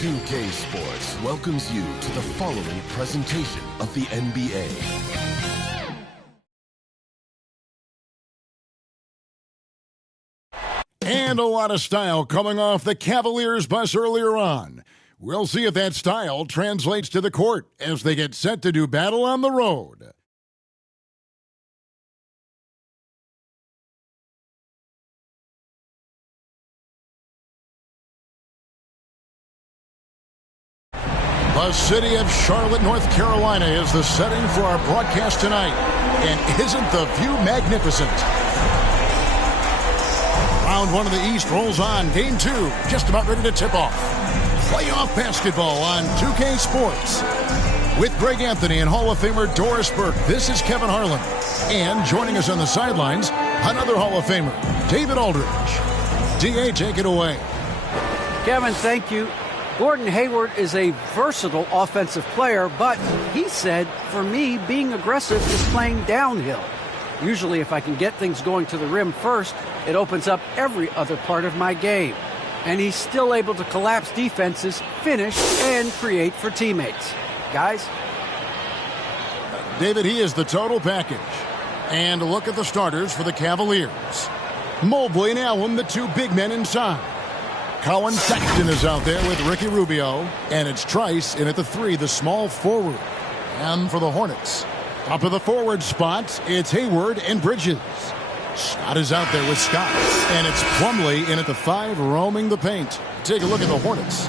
2K Sports welcomes you to the following presentation of the NBA. And a lot of style coming off the Cavaliers bus earlier on. We'll see if that style translates to the court as they get set to do battle on the road. The city of Charlotte, North Carolina is the setting for our broadcast tonight. And isn't the view magnificent? Round one of the East rolls on. Game two, just about ready to tip off. Playoff basketball on 2K Sports. With Greg Anthony and Hall of Famer Doris Burke, this is Kevin Harlan. And joining us on the sidelines, another Hall of Famer, David Aldridge. D.A., take it away. Kevin, thank you. Gordon Hayward is a versatile offensive player, but he said, for me, being aggressive is playing downhill. Usually, if I can get things going to the rim first, it opens up every other part of my game. And he's still able to collapse defenses, finish, and create for teammates. Guys? David, he is the total package. And look at the starters for the Cavaliers. Mobley and Allen, the two big men inside. Colin Sexton is out there with Ricky Rubio. And it's Trice in at the three, the small forward. And for the Hornets, top of the forward spots, it's Hayward and Bridges. Scott is out there with Scott. And it's Plumlee in at the five, roaming the paint. Take a look at the Hornets.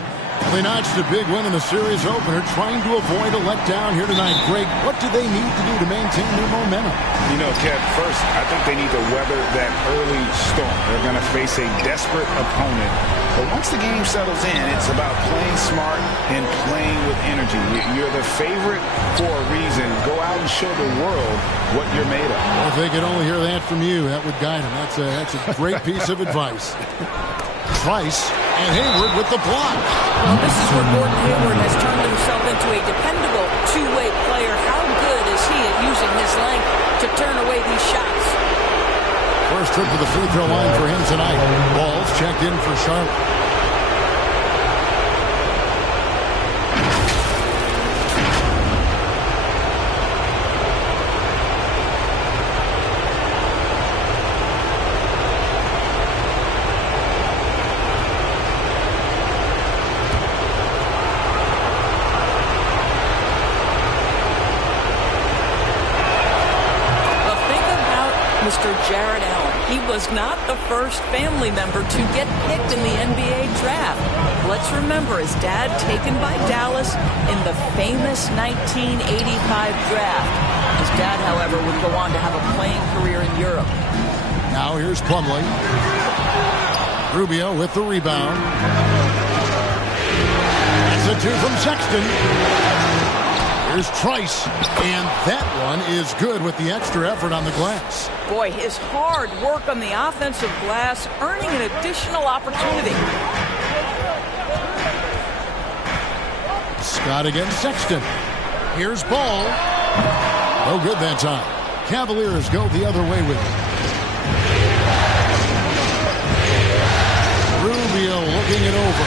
They notched a big win in the series opener, trying to avoid a letdown here tonight. Greg, what do they need to do to maintain their momentum? You know, Kev, first, I think they need to weather that early storm. They're going to face a desperate opponent. But once the game settles in, it's about playing smart and playing with energy. You're the favorite for a reason. Go out and show the world what you're made of. Well, if they could only hear that from you, that would guide them. That's a great piece of advice. Trice and Hayward with the block. Well, this is where Gordon Hayward has turned himself into a dependable two-way player. How good is he at using his length to turn away these shots? First trip to the free throw line for him tonight. Ball's checked in for Charlotte. Not the first family member to get picked in the NBA draft. Let's remember his dad taken by Dallas in the famous 1985 draft. His dad, however, would go on to have a playing career in Europe. Now here's Plumlee. Rubio with the rebound. That's a two from Sexton. Here's Trice, and that one is good with the extra effort on the glass. Boy, his hard work on the offensive glass, earning an additional opportunity. Scott against Sexton. Here's Ball. No good that time. Cavaliers go the other way with it. Rubio looking it over.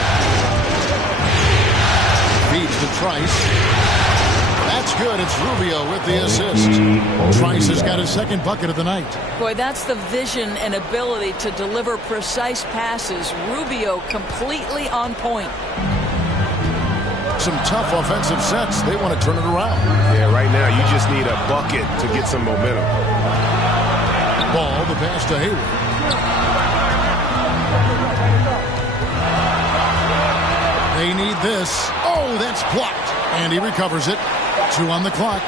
Feeds to Trice. That's good. It's Rubio with the assist. Trice has got his second bucket of the night. Boy, that's the vision and ability to deliver precise passes. Rubio completely on point. Some tough offensive sets. They want to turn it around. Yeah, right now you just need a bucket to get some momentum. Ball, the pass to Hayward. They need this. Oh, that's blocked. And he recovers it. 2 on the clock.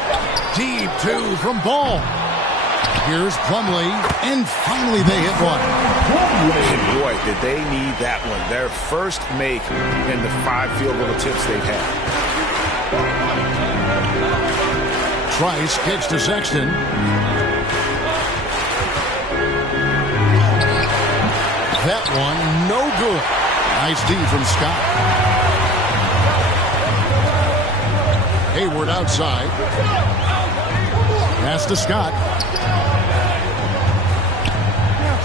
Deep two from Ball. Here's Plumlee. And finally they hit one. Boy, did they need that one. Their first make in the 5 field goal attempts they've had. Trice kicks to Sexton. That one, no good. Nice D from Scott. Hayward outside. Pass to Scott.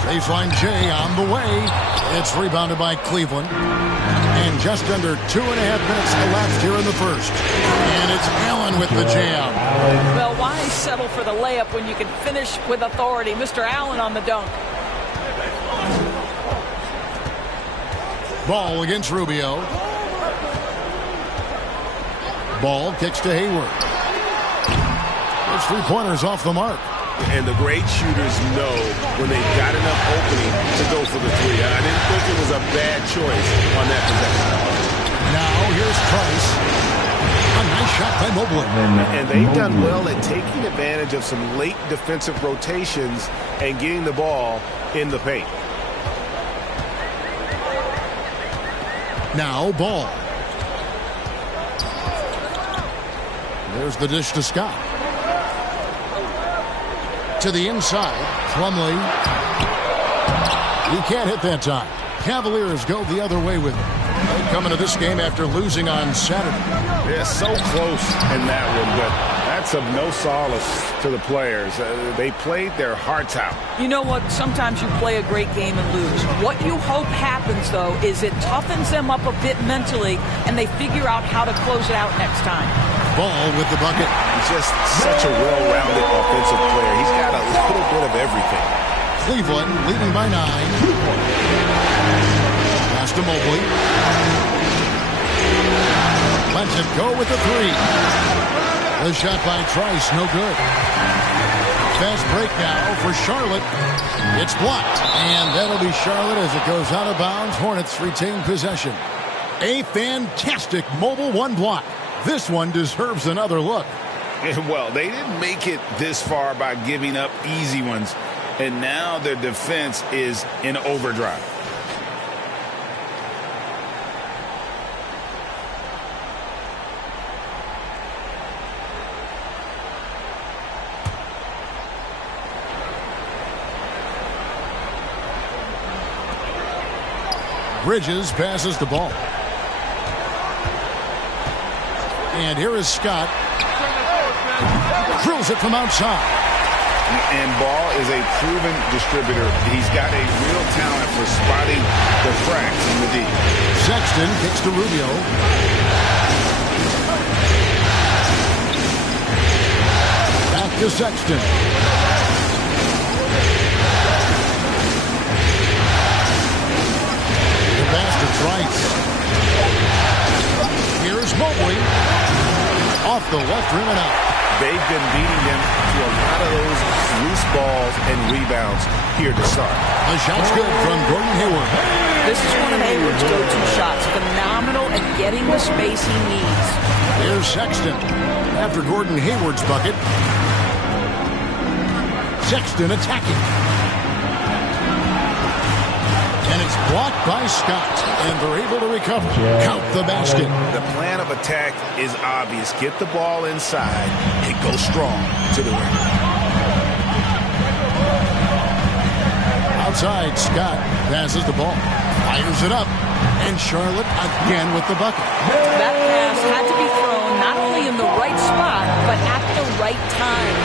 Baseline J on the way. It's rebounded by Cleveland. And And just under 2.5 minutes elapsed here in the first. And it's Allen with the jam. Well, why settle for the layup when you can finish with authority? Mr. Allen on the dunk. Ball against Rubio. Ball kicks to Hayward. Those three-pointers off the mark. And the great shooters know when they've got enough opening to go for the three. I didn't think it was a bad choice on that possession. Now here's Trice. A nice shot by Mobley. And they've done well at taking advantage of some late defensive rotations and getting the ball in the paint. Now Ball. There's the dish to Scott. To the inside. Plumlee. He can't hit that time. Cavaliers go the other way with it. They come into this game after losing on Saturday. They're so close in that one, but that's of no solace to the players. They played their hearts out. You know what? Sometimes you play a great game and lose. What you hope happens, though, is it toughens them up a bit mentally, and they figure out how to close it out next time. Ball with the bucket. He's just such a well-rounded offensive player. He's got a little bit of everything. Cleveland leading by 9. Pass to Mobley. Lets it go with the three. The shot by Trice, no good. Fast break now for Charlotte. It's blocked, and that'll be Charlotte as it goes out of bounds. Hornets retain possession. A fantastic mobile one block. This one deserves another look. Well, they didn't make it this far by giving up easy ones, and now their defense is in overdrive. Bridges passes the ball. And here is Scott. Drills it from outside. And Ball is a proven distributor. He's got a real talent for spotting the cracks in the D. Sexton kicks to Rubio. Back to Sexton. The pass to Trice. Here's Mobley. Off the left rim and out. They've been beating them to a lot of those loose balls and rebounds here to start. The shot's good from Gordon Hayward. This is one of Hayward's go-to shots. Phenomenal at getting the space he needs. Here's Sexton. After Gordon Hayward's bucket. Sexton attacking. And it's blocked by Scott. And they're able to recover. Count the basket. The plan of attack is obvious. Get the ball inside and go strong to the rim. Outside, Scott passes the ball. Fires it up. And Charlotte again with the bucket. That pass had to be thrown not only in the right spot, but at the right time.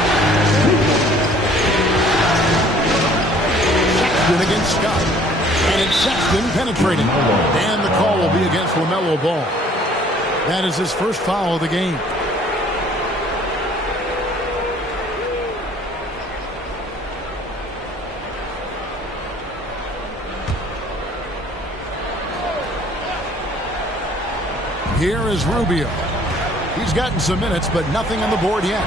Sexton against Scott. And it's Sexton penetrating. And the call will be against LaMelo Ball. That is his first foul of the game. Here is Rubio. He's gotten some minutes, but nothing on the board yet.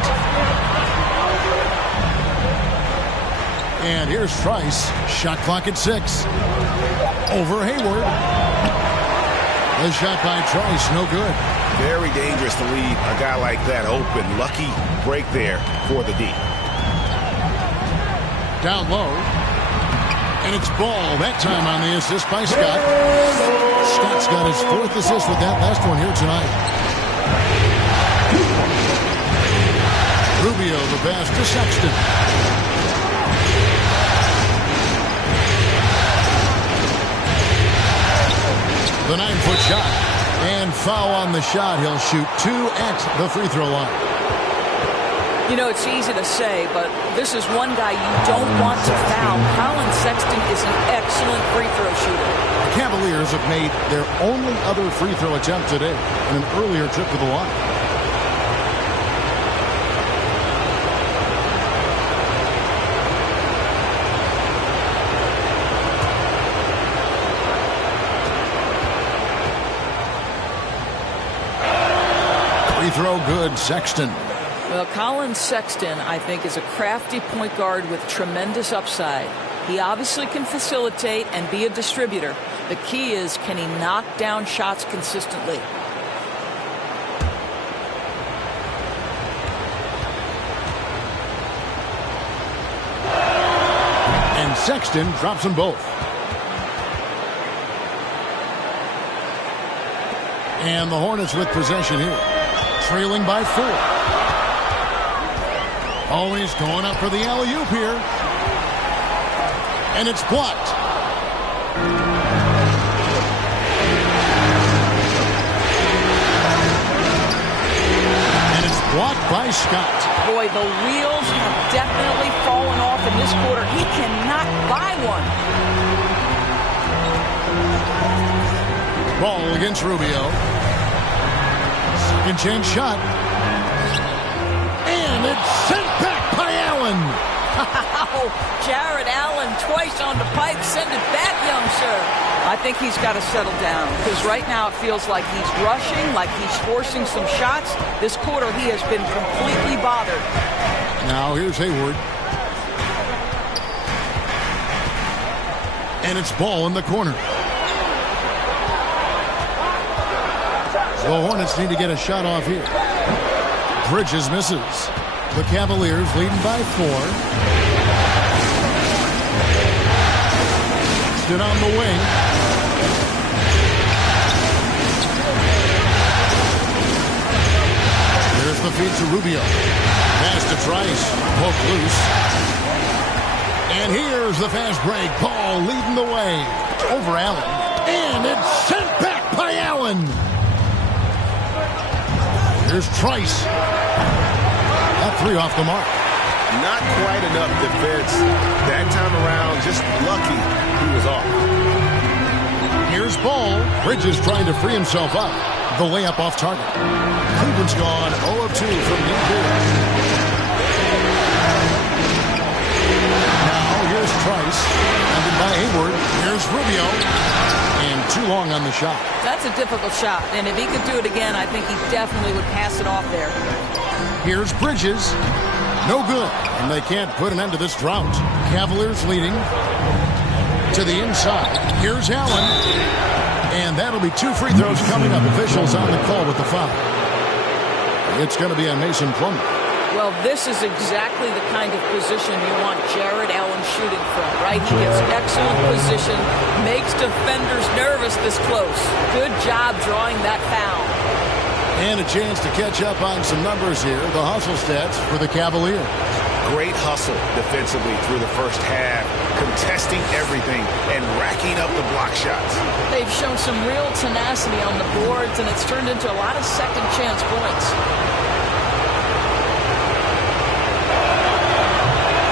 And here's Trice. Shot clock at 6. Over Hayward. The shot by Trice, no good. Very dangerous to leave a guy like that open. Lucky break there for the D. Down low. And it's Ball. That time on the assist by Scott. Scott's got his 4th assist with that last one here tonight. Rubio, the pass to Sexton. The 9-foot shot. And foul on the shot. He'll shoot 2 at the free throw line. You know, it's easy to say, but this is one guy you don't want to foul. Colin Sexton is an excellent free throw shooter. The Cavaliers have made their only other free throw attempt today in an earlier trip to the line. Free throw good, Sexton. Well, Colin Sexton, I think, is a crafty point guard with tremendous upside. He obviously can facilitate and be a distributor. The key is, can he knock down shots consistently? And Sexton drops them both. And the Hornets with possession here, trailing by 4. Always going up for the alley-oop here. And it's blocked. And it's blocked by Scott. Boy, the wheels have definitely fallen off in this quarter. He cannot buy one. Ball against Rubio. Second chance shot. And it's sent back by Allen. Wow, Jared Allen twice on the pipe. Send it back, young sir. I think he's got to settle down because right now it feels like he's rushing, like he's forcing some shots. This quarter he has been completely bothered. Now here's Hayward. And it's ball in the corner. The Hornets need to get a shot off here. Bridges misses. The Cavaliers leading by 4. Stood on the wing. There's the feed to Rubio. Pass to Trice. Poked loose. And here's the fast break. Ball leading the way. Over Allen. And it's sent back by Allen. Here's Trice. That 3 off the mark. Not quite enough defense. That time around, just lucky he was off. Here's Ball. Bridges trying to free himself up. The layup off target. Cleveland's gone 0 of 2 from deep here. Now here's Trice. Handed by Hayward. Here's Rubio. And too long on the shot. That's a difficult shot, and if he could do it again, I think he definitely would pass it off there. Here's Bridges. No good. And they can't put an end to this drought. Cavaliers leading to the inside. Here's Allen. And that'll be 2 free throws coming up. Officials on the call with the foul. It's going to be on Mason Plumlee. Well, this is exactly the kind of position you want Jared Allen shooting from, right? He gets excellent position, makes defenders nervous this close. Good job drawing that foul. And a chance to catch up on some numbers here. The hustle stats for the Cavaliers. Great hustle defensively through the first half, contesting everything and racking up the block shots. They've shown some real tenacity on the boards, and it's turned into a lot of second chance points.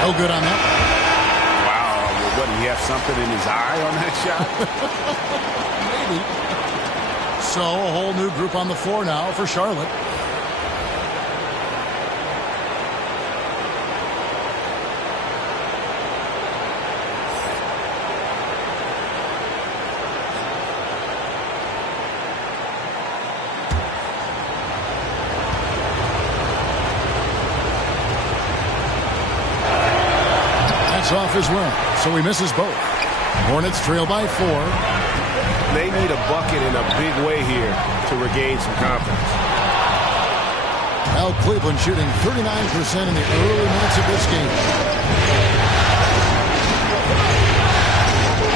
No good on that. Wow, what, did he have something in his eye on that shot? Maybe. So a whole new group on the floor now for Charlotte. Off as well, so he misses both. Hornets trail by 4. They need a bucket in a big way here to regain some confidence. Now Cleveland shooting 39% in the early minutes of this game.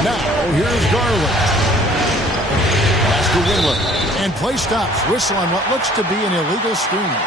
Now here's Garland. Pass to Windler. And play stops. Whistle on what looks to be an illegal screen.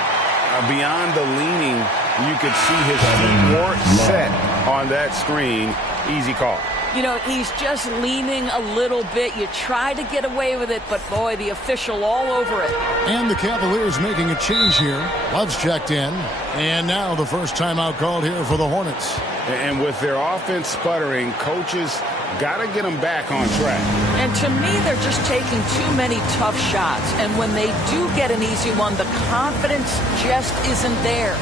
Beyond the leaning, you could see his feet weren't set on that screen. Easy call. You know, he's just leaning a little bit. You try to get away with it, but boy, the official all over it. And the Cavaliers making a change here. Love's checked in. And now the first timeout called here for the Hornets. And with their offense sputtering, coaches got to get them back on track. And to me, they're just taking too many tough shots. And when they do get an easy one, the confidence just isn't there.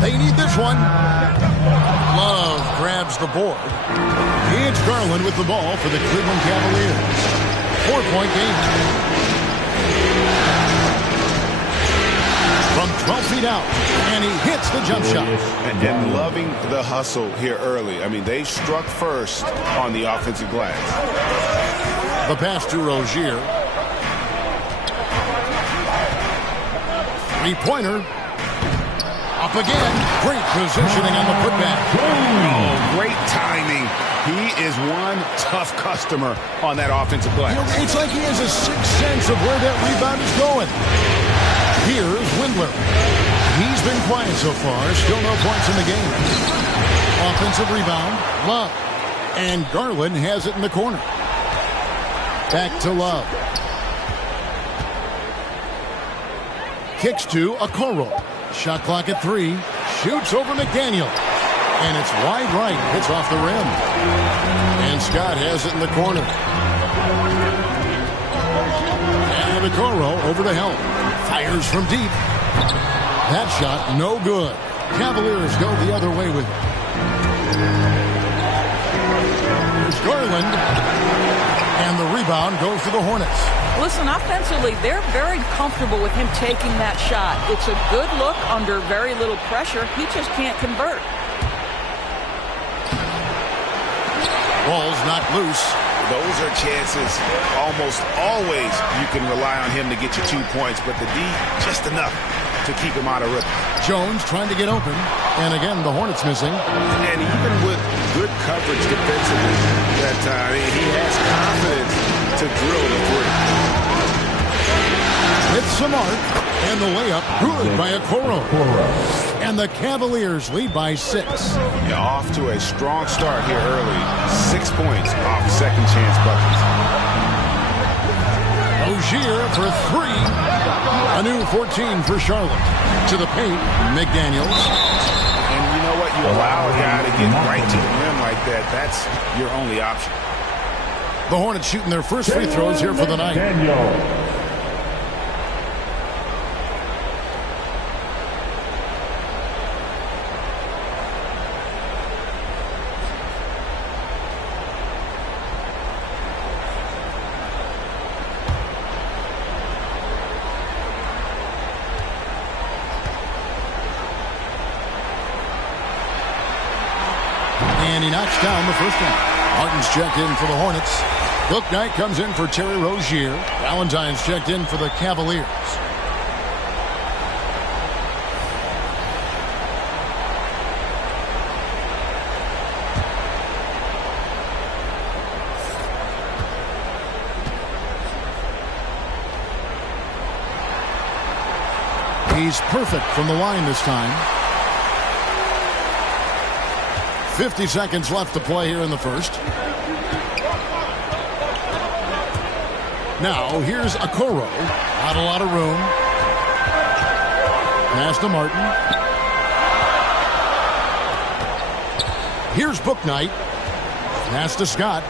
They need this one. Love grabs the board. It's Garland with the ball for the Cleveland Cavaliers. 4-point game. From 12 feet out, and he hits the jump shot. And loving the hustle here early. I mean, they struck first on the offensive glass. The pass to Rozier. Three-pointer. Up again. Great positioning on the putback. Oh, great timing. He is one tough customer on that offensive glass. You know, it's like he has a sixth sense of where that rebound is going. Here's Windler. He's been quiet so far. Still no points in the game. Offensive rebound. Love. And Garland has it in the corner. Back to Love. Kicks to Okoro. Shot clock at 3. Shoots over McDaniel. And it's wide right. Hits off the rim. And Scott has it in the corner. And Okoro over to help. Fires from deep. That shot no good. Cavaliers go the other way with it. Here's Garland. And the rebound goes to the Hornets. Listen, offensively, they're very comfortable with him taking that shot. It's a good look under very little pressure. He just can't convert. Ball's not loose. Those are chances almost always you can rely on him to get you 2 points, but the D, just enough to keep him out of rhythm. Jones trying to get open. And again, the Hornets missing. And even with good coverage defensively, that he has confidence to drill the three. Hits the mark, and the layup good by Okoro. And the Cavaliers lead by 6. Yeah, off to a strong start here early. 6 points off second chance buckets. Rozier for 3. A new 14 for Charlotte. To the paint, McDaniels. And you know what? You allow a guy to get right to the rim like that. That's your only option. The Hornets shooting their first free throws here for the night. And he knocks down the first one. Martin's checked in for the Hornets. Bouknight comes in for Terry Rozier. Valentine's checked in for the Cavaliers. He's perfect from the line this time. 50 seconds left to play here in the first. Now, here's Okoro. Not a lot of room. Pass to Martin. Here's Bouknight. Pass to Scott.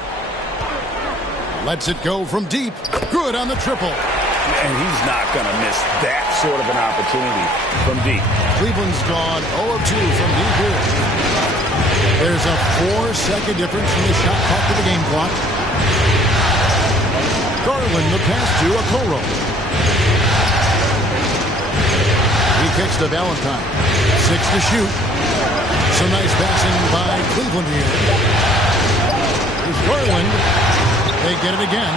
Lets it go from deep. Good on the triple. And he's not going to miss that sort of an opportunity from deep. Cleveland's gone 0 of 2 from deep here. There's a 4-second difference from the shot clock to the game clock. Garland the pass to Okoro. He kicks to Valentine. 6 to shoot. Some nice passing by Cleveland here. Here's Garland. They get it again.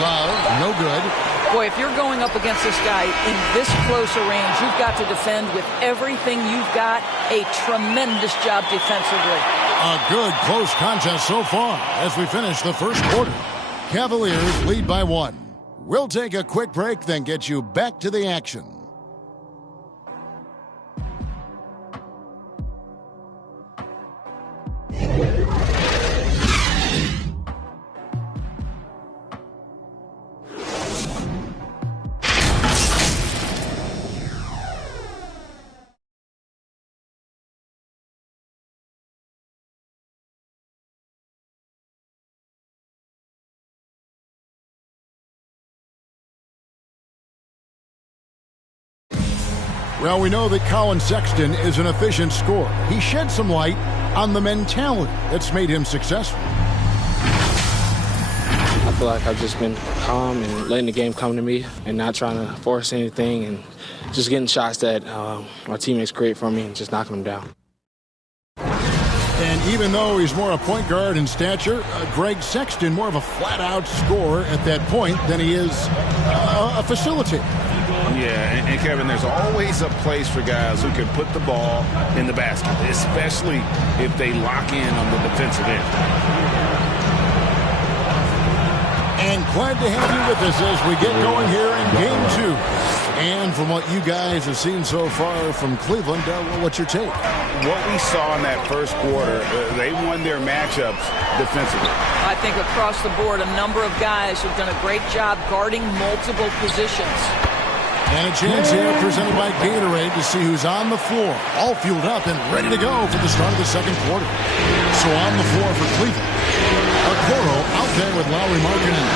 Love, no good. Boy, if you're going up against this guy in this close a range, you've got to defend with everything you've got. A tremendous job defensively. A good close contest so far as we finish the first quarter. Cavaliers lead by 1. We'll take a quick break, then get you back to the action. Well, we know that Colin Sexton is an efficient scorer. He shed some light on the mentality that's made him successful. I feel like I've just been calm and letting the game come to me and not trying to force anything and just getting shots that my teammates create for me and just knocking them down. And even though he's more a point guard in stature, Greg Sexton more of a flat-out scorer at that point than he is a facilitator. Yeah, and Kevin, there's always a place for guys who can put the ball in the basket, especially if they lock in on the defensive end. And glad to have you with us as we get going here in Game 2. And from what you guys have seen so far from Cleveland, what's your take? What we saw in that first quarter, they won their matchups defensively. I think across the board, a number of guys have done a great job guarding multiple positions. And a chance here presented by Gatorade to see who's on the floor, all fueled up and ready to go for the start of the second quarter. So on the floor for Cleveland, Okoro out there with Lauri Markkanen.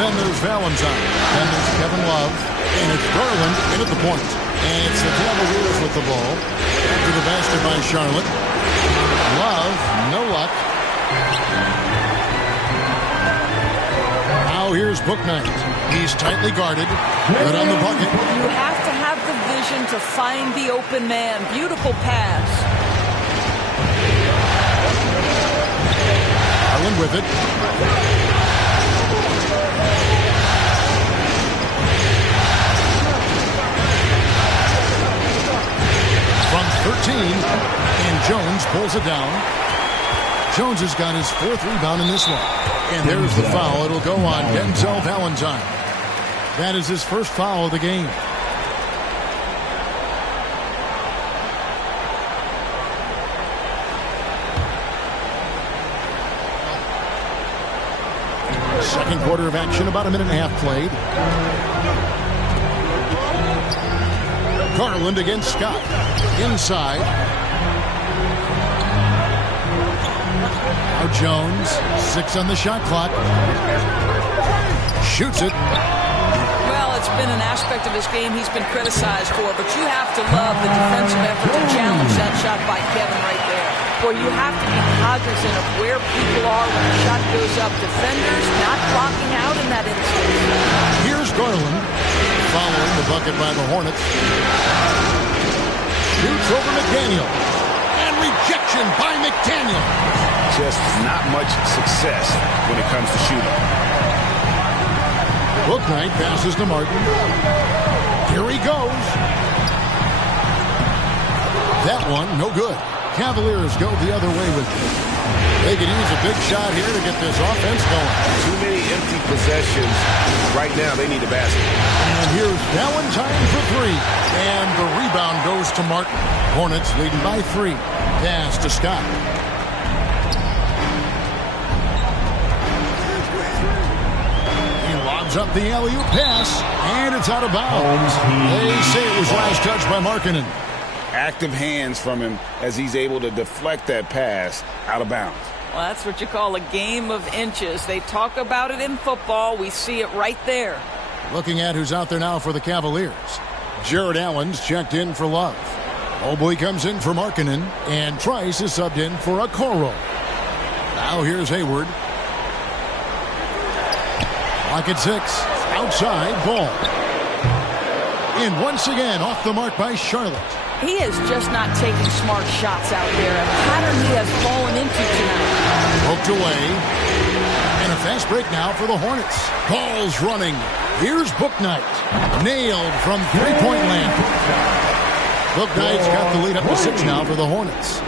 Then there's Valentine. Then there's Kevin Love. And it's Garland in at the point. And it's the Cavaliers with the ball. After the basket by Charlotte. Love, no luck. Now here's Bouknight. He's tightly guarded. Good on the bucket. You have to have the vision to find the open man. Beautiful pass. Garland with it. From 13, and Jones pulls it down. Jones has got his 4th rebound in this one. And there's the foul. It'll go on Denzel Valentine. That is his first foul of the game. Second quarter of action, about a minute and a half played. Garland against Scott. Inside. Now Jones, 6 on the shot clock. Shoots it. Well, it's been an aspect of his game he's been criticized for, but you have to love the defensive effort to challenge that shot by Kevin right there. Boy, you have to be cognizant of where people are when the shot goes up. Defenders not blocking out in that instance. Here's Garland, following the bucket by the Hornets. Shoots over McDaniel. And rejection by McDaniel. Just not much success when it comes to shooting. Bouknight passes to Martin. Here he goes. That one, no good. Cavaliers go the other way with it. They can use a big shot here to get this offense going. Too many empty possessions. Right now, they need a basket. And here's Valentine for 3. And the rebound goes to Martin. Hornets leading by 3. Pass to Scott. He lobs up the alley-oop pass. And it's out of bounds. They say it was last touched by Markkanen. active hands from him as he's able to deflect that pass out of bounds. Well, that's what you call a game of inches. They talk about it in football. We see it right there. Looking at who's out there now for the Cavaliers. Jared Allen's checked in for Love. Mobley comes in for Markkanen, and Trice is subbed in for Okoro. Now here's Hayward. Clock at 6. Outside, Ball. And once again, off the mark by Charlotte. He is just not taking smart shots out there. A pattern he has fallen into tonight. Poked away. And a fast break now for the Hornets. Ball's running. Here's Bouknight. Nailed from three-point land. Bouknight's got the lead up to 6 now for the Hornets.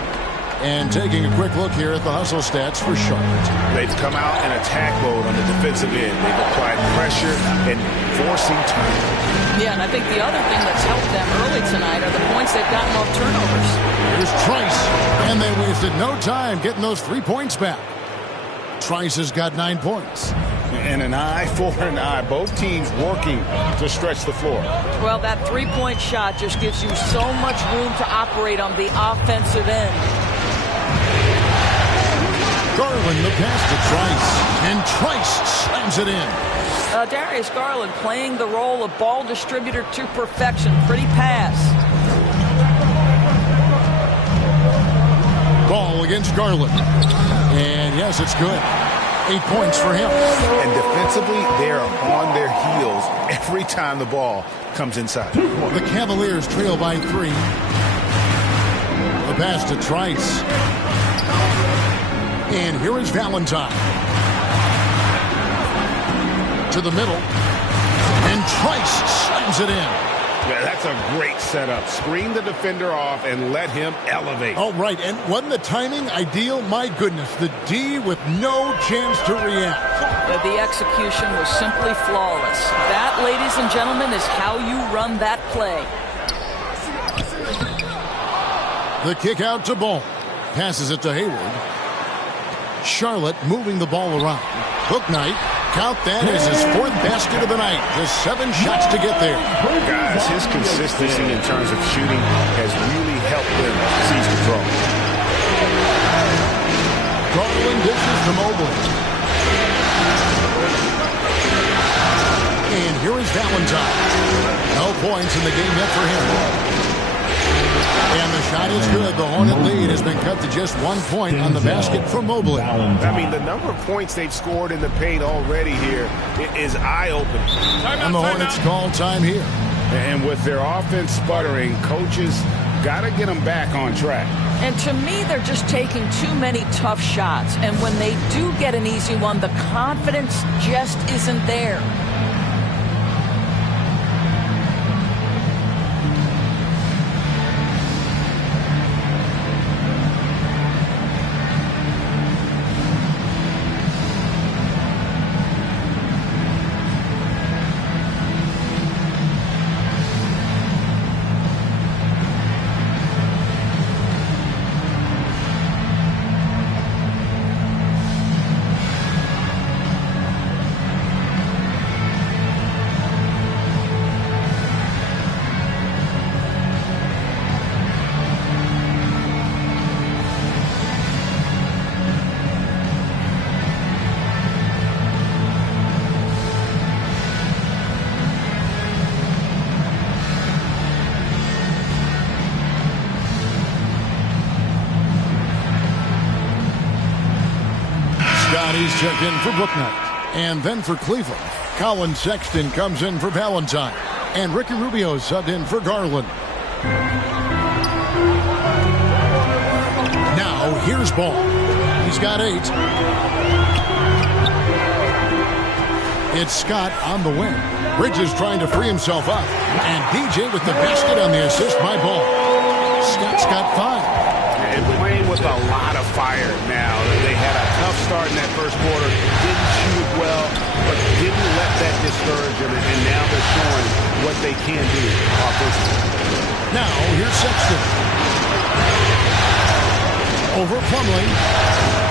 And taking a quick look here at the hustle stats for Charlotte. They've come out in attack mode on the defensive end. They've applied pressure and forcing turnovers. Yeah, and I think the other thing that's helped them early tonight are the points they've gotten off turnovers. Here's Trice. And they wasted no time getting those 3 points back. Trice has got 9 points. And an eye for an eye. Both teams working to stretch the floor. Well, that three-point shot just gives you so much room to operate on the offensive end. Garland the pass to Trice. And Trice slams it in. Darius Garland playing the role of ball distributor to perfection. Pretty pass. Ball against Garland. And yes, it's good. 8 points for him. And defensively, they are on their heels every time the ball comes inside. The Cavaliers trail by 3. The pass to Trice. And here is Valentine. To the middle. And Trice slams it in. Yeah, that's a great setup. Screen the defender off and let him elevate. Oh, right. And wasn't the timing ideal? My goodness. The D with no chance to react. But the execution was simply flawless. That, ladies and gentlemen, is how you run that play. The kick out to Ball. Passes it to Hayward. Charlotte moving the ball around. Bouknight. Count that as his 4th basket of the night. Just 7 shots to get there. Guys, his consistency in terms of shooting has really helped them seize control. Garland dishes to Mobley. And here is Valentine. No points in the game yet for him. And the shot is good. The Hornet lead has been cut to just 1 point on the basket for Mobley. I mean, the number of points they've scored in the paint already here is eye-opening. And the Hornets call time here. And with their offense sputtering, coaches got to get them back on track. And to me, they're just taking too many tough shots. And when they do get an easy one, the confidence just isn't there. He's checked in for Bouknight. And then for Cleveland, Colin Sexton comes in for Valentine. And Ricky Rubio subbed in for Garland. Now, here's Ball. He's got 8. It's Scott on the wing. Bridges trying to free himself up. And DJ with the basket on the assist by Ball. Scott's got 5. And playing with a lot of fire now. They had a tough start in that first quarter. Didn't shoot well, but didn't let that discourage them. And now they're showing what they can do offensively. Now, here's Sexton. Over Plumlee.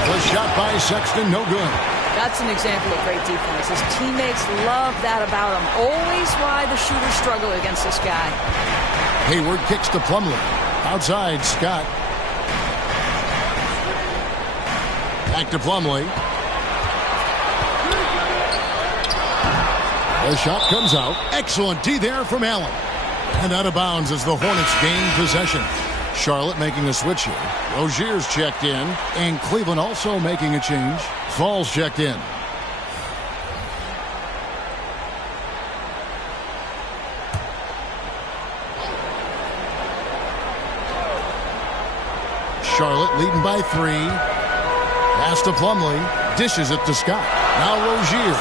The shot by Sexton, no good. That's an example of great defense. His teammates love that about him. Always why the shooters struggle against this guy. Hayward kicks to Plumlee. Outside, Scott. Back to Plumlee. The shot comes out. Excellent D there from Allen. And out of bounds as the Hornets gain possession. Charlotte making a switch here. Rozier's checked in. And Cleveland also making a change. Fall's checked in. Charlotte leading by 3. Pass to Plumlee. Dishes it to Scott. Now Rozier.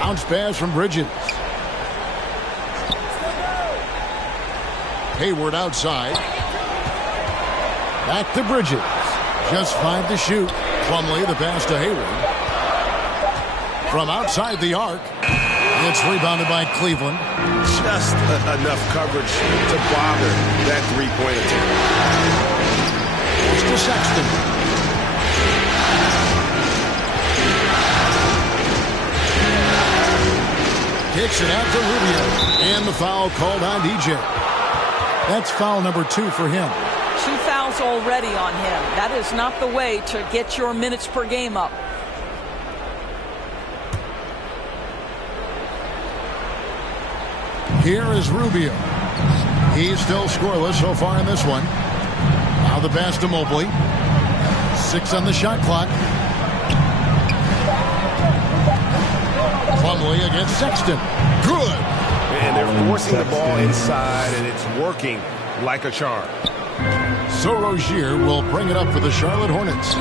Bounce pass from Bridges. Hayward outside. Back to Bridges. Just 5 to shoot. Plumlee the pass to Hayward. From outside the arc. It's rebounded by Cleveland. Just enough coverage to bother that three-point attempt. It's to Sexton. Kicks it out to Rubio. And the foul called on DJ. That's foul number 2 for him. 2 fouls already on him. That is not the way to get your minutes per game up. Here is Rubio. He's still scoreless so far in this one. Now the pass to Mobley. 6 on the shot clock. Plumlee against Sexton. Good. And they're forcing the ball inside, and it's working like a charm. So Rozier will bring it up for the Charlotte Hornets.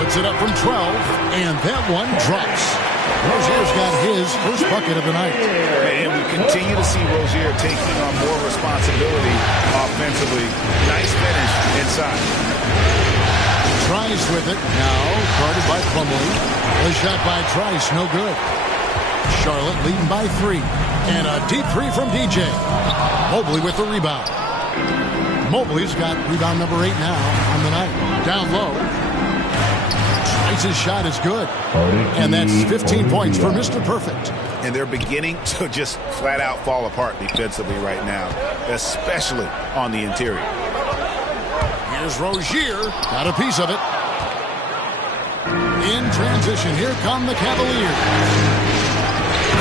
Puts it up from 12, and that one drops. Rozier's got his first bucket of the night. And we continue to see Rozier taking on more responsibility offensively. Nice finish inside. Trice with it. Now guarded by Plumlee. A shot by Trice, no good. Charlotte leading by 3. And a deep 3 from DJ. Mobley with the rebound. Mobley's got rebound number 8 now on the night. Down low. Trice's shot is good. And that's 15 points for Mr. Perfect. And they're beginning to just flat out fall apart defensively right now, especially on the interior. Here's Rozier. Got a piece of it. In transition, here come the Cavaliers.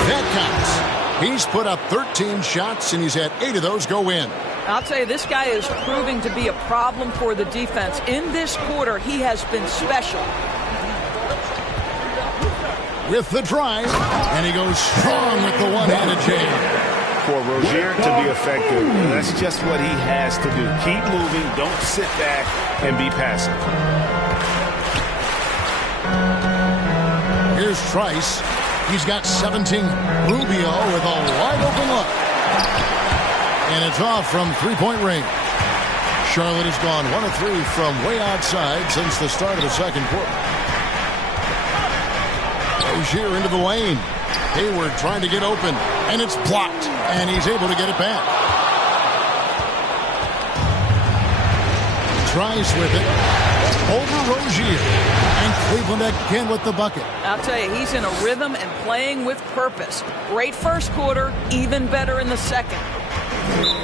That counts. He's put up 13 shots, and he's had 8 of those go in. I'll tell you, this guy is proving to be a problem for the defense. In this quarter, he has been special. With the drive, and he goes strong with the one-handed jam. For Rozier to be effective, that's just what he has to do. Keep moving, don't sit back and be passive. Here's Trice. He's got 17. Rubio with a wide-open look. And it's off from three-point range. Charlotte has gone 1 of 3 from way outside since the start of the second quarter. Rozier into the lane. Hayward trying to get open, and it's blocked, and he's able to get it back. Trice with it. Over Rozier. And Cleveland again with the bucket. I'll tell you, he's in a rhythm and playing with purpose. Great first quarter, even better in the second.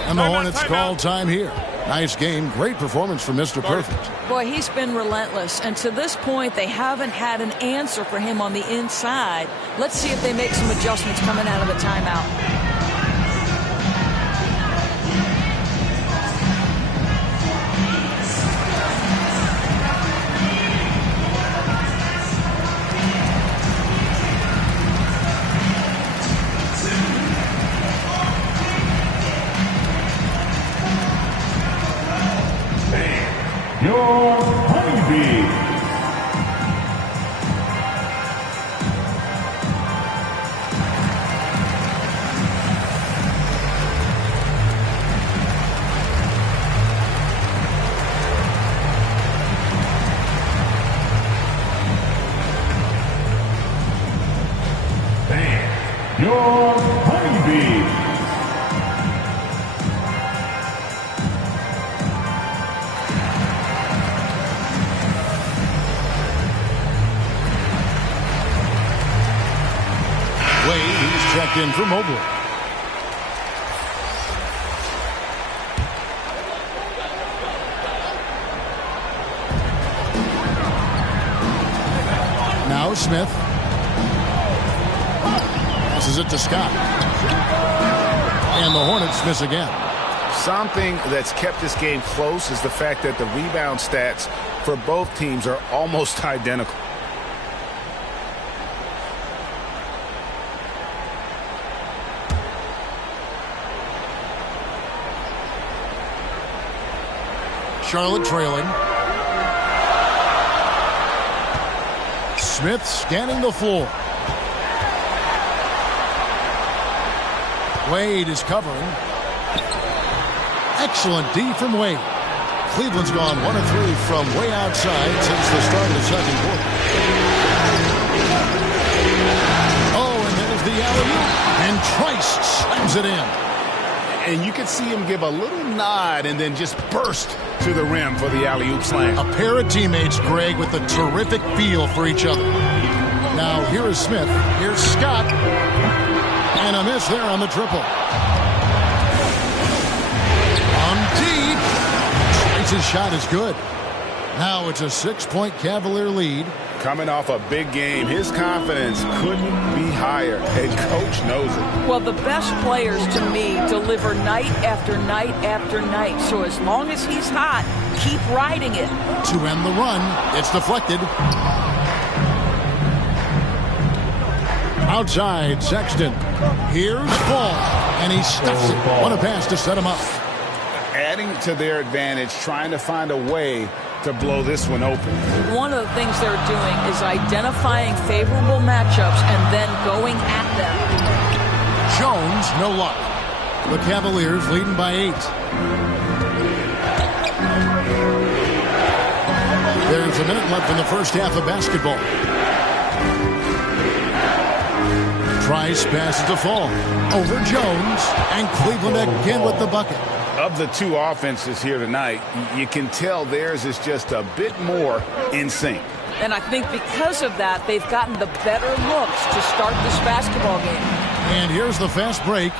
And the Hornets call time here. Nice game. Great performance from Mr. Perfect. Boy, he's been relentless. And to this point, they haven't had an answer for him on the inside. Let's see if they make some adjustments coming out of the timeout. Your honeybee. Your honeybee. Wade checked in for Mobley. Now Smith. Passes it to Scott. And the Hornets miss again. Something that's kept this game close is the fact that the rebound stats for both teams are almost identical. Charlotte trailing. Smith scanning the floor. Wade is covering. Excellent D from Wade. Cleveland's gone 1 of 3 from way outside since the start of the second quarter. Oh, and there's the alley-oop. And Trice slams it in. And you can see him give a little nod and then just burst to the rim for the alley-oop slam. A pair of teammates, Greg, with a terrific feel for each other. Now here is Smith. Here's Scott. And a miss there on the triple. On deep. Trice's shot is good. Now it's a 6-point Cavalier lead. Coming off a big game, his confidence couldn't be higher, and coach knows it. Well, the best players, to me, deliver night after night after night. So as long as he's hot, keep riding it. To end the run, it's deflected. Outside, Sexton. Here's Ball, and he stuffs it. What a pass to set him up. Adding to their advantage, trying to find a way to blow this one open. One of the things they're doing is identifying favorable matchups and then going at them. Jones, no luck. The Cavaliers leading by 8. There's a minute left in the first half of basketball. Trice passes the fall over Jones, and Cleveland again with the bucket. Of the two offenses here tonight, you can tell theirs is just a bit more in sync. And I think because of that, they've gotten the better looks to start this basketball game. And here's the fast break.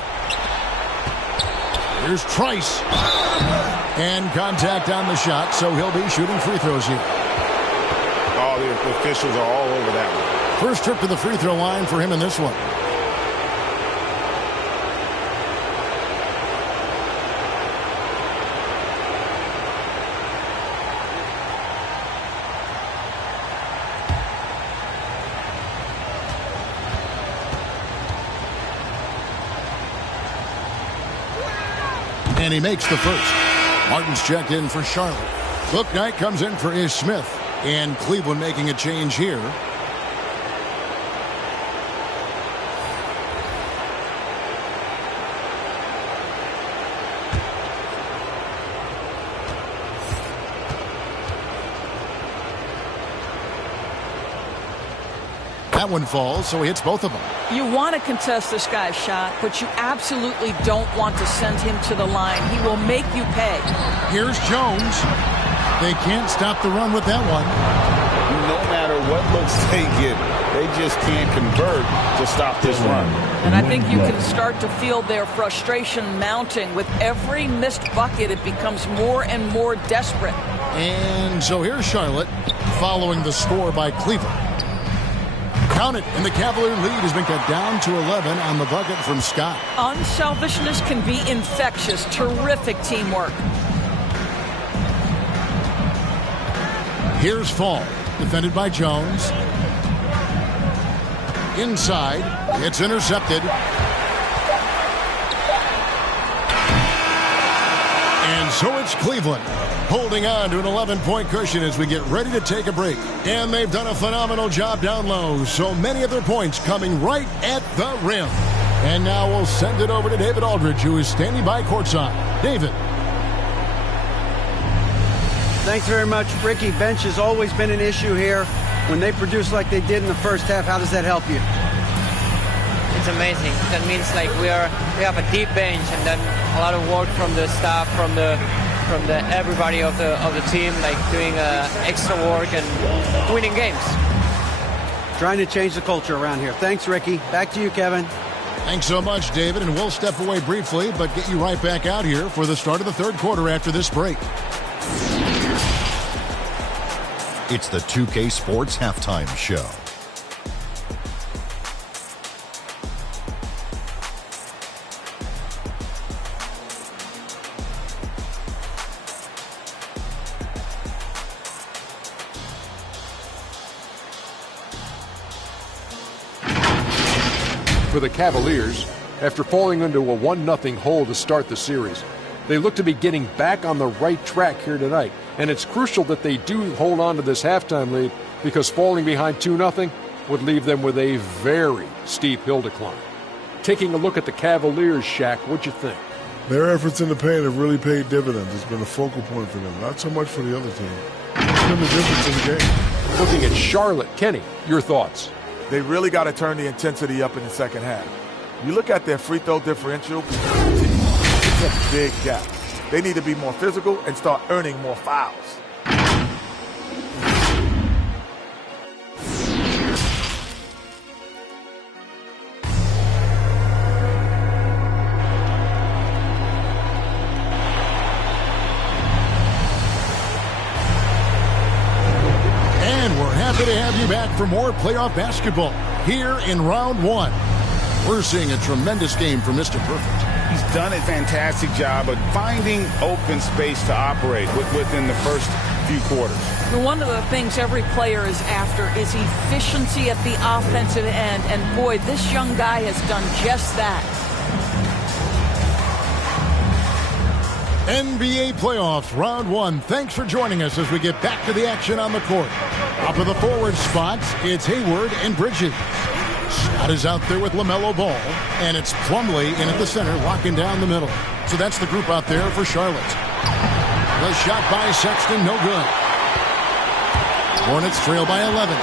Here's Trice. And contact on the shot, so he'll be shooting free throws here. Oh, the officials are all over that one. First trip to the free throw line for him in this one. And he makes the first. Martin's checked in for Charlotte. Bouknight comes in for Ish Smith. And Cleveland making a change here. That one falls, so he hits both of them. You want to contest this guy's shot, but you absolutely don't want to send him to the line. He will make you pay. Here's Jones. They can't stop the run with that one. No matter what looks they get, they just can't convert to stop this run. And I think you can start to feel their frustration mounting. With every missed bucket, it becomes more and more desperate. And so here's Charlotte following the score by Cleveland. Count it, and the Cavalier lead has been cut down to 11 on the bucket from Scott. Unselfishness can be infectious. Terrific teamwork. Here's Fall, defended by Jones. Inside, it's intercepted. And so it's Cleveland holding on to an 11-point cushion as we get ready to take a break. And they've done a phenomenal job down low. So many of their points coming right at the rim. And now we'll send it over to David Aldridge, who is standing by courtside. David. Thanks very much, Ricky. Bench has always been an issue here. When they produce like they did in the first half, how does that help you? It's amazing. That means like we have a deep bench, and then a lot of work from the staff, from the everybody of the team, like doing extra work and winning games. Trying to change the culture around here. Thanks, Ricky. Back to you, Kevin. Thanks so much, David, and we'll step away briefly, but get you right back out here for the start of the third quarter after this break. It's the 2K Sports Halftime Show. For the Cavaliers, after falling into a 1-0 hole to start the series, they look to be getting back on the right track here tonight. And it's crucial that they do hold on to this halftime lead, because falling behind 2-0 would leave them with a very steep hill to climb. Taking a look at the Cavaliers, Shaq, what'd you think? Their efforts in the paint have really paid dividends. It's been a focal point for them, not so much for the other team. It's been the difference in the game. Looking at Charlotte, Kenny, your thoughts? They really got to turn the intensity up in the second half. You look at their free throw differential, it's a big gap. They need to be more physical and start earning more fouls. Happy to have you back for more playoff basketball here in round one. We're seeing a tremendous game from Mr. Perfect. He's done a fantastic job of finding open space to operate within the first few quarters. One of the things every player is after is efficiency at the offensive end, and boy, this young guy has done just that. NBA playoffs, round one. Thanks for joining us as we get back to the action on the court. Up of the forward spots, it's Hayward and Bridges. Scott is out there with LaMelo Ball, and it's Plumlee in at the center, locking down the middle. So that's the group out there for Charlotte. The shot by Sexton, no good. Hornets trail by 11.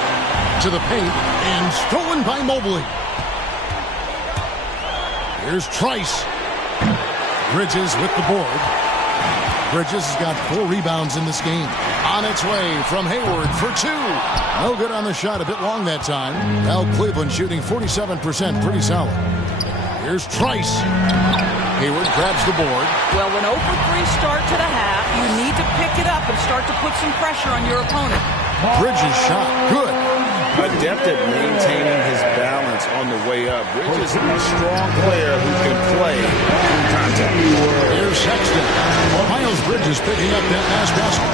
To the paint, and stolen by Mobley. Here's Trice. Bridges with the board. Bridges has got 4 rebounds in this game. On its way from Hayward for 2. No good on the shot, a bit long that time. Now Cleveland shooting 47%, pretty solid. Here's Trice. Hayward grabs the board. Well, when 0 for 3 start to the half, you need to pick it up and start to put some pressure on your opponent. Bridges shot, good. Adept at maintaining his balance on the way up. Bridges, a strong player who can play through contact. Here's Sexton. Miles Bridges picking up that last basket.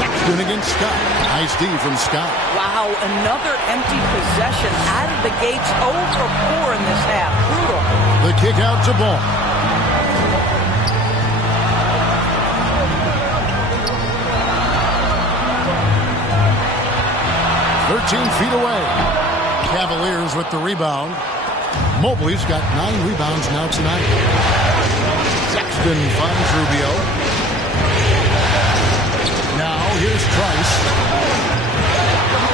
Sexton against Scott. Nice D from Scott. Wow, another empty possession out of the gates. 0 for 4 in this half. Brutal. The kick out to Ball. Feet away. Cavaliers with the rebound. Mobley's got 9 rebounds now tonight. Sexton finds Rubio. Now here's Trice.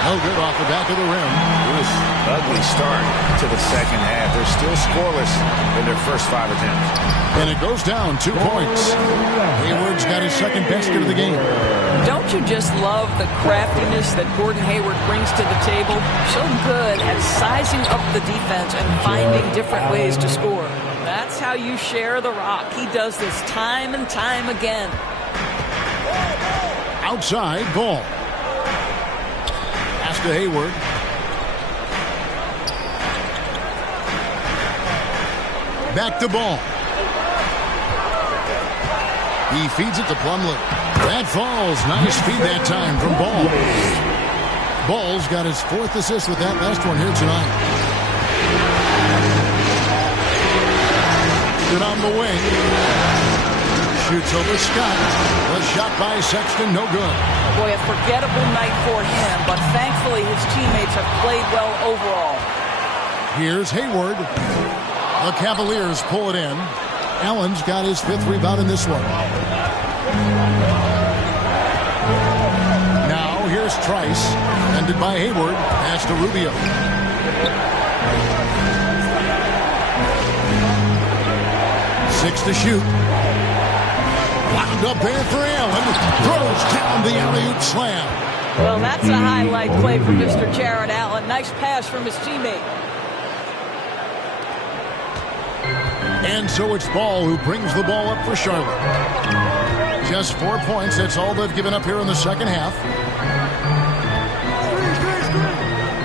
No good off the back of the rim. It was an ugly start to the second half. They're still scoreless in their first 5 attempts. And it goes down 2 points. Hayward's got his second basket of the game. Don't you just love the craftiness that Gordon Hayward brings to the table? So good at sizing up the defense and finding different ways to score. That's how you share the rock. He does this time and time again. Outside, Ball. Pass to Hayward. Back to Ball. He feeds it to Plumlee. That falls. Nice feed that time from Ball. Ball's got his 4th assist with that last one here tonight. Good on the wing. Shoots over Scott. The shot by Sexton, no good. Boy, a forgettable night for him, but thankfully his teammates have played well overall. Here's Hayward. The Cavaliers pull it in. Allen's got his 5th rebound in this one. Now here's Trice. Ended by Hayward. Pass to Rubio. 6 to shoot. Wound up there for Allen. Throws down the alley-oop slam. Well, that's a highlight play for Mr. Jared Allen. nice pass from his teammate. And so it's Ball who brings the ball up for Charlotte. Just 4 points. That's all they've given up here in the second half.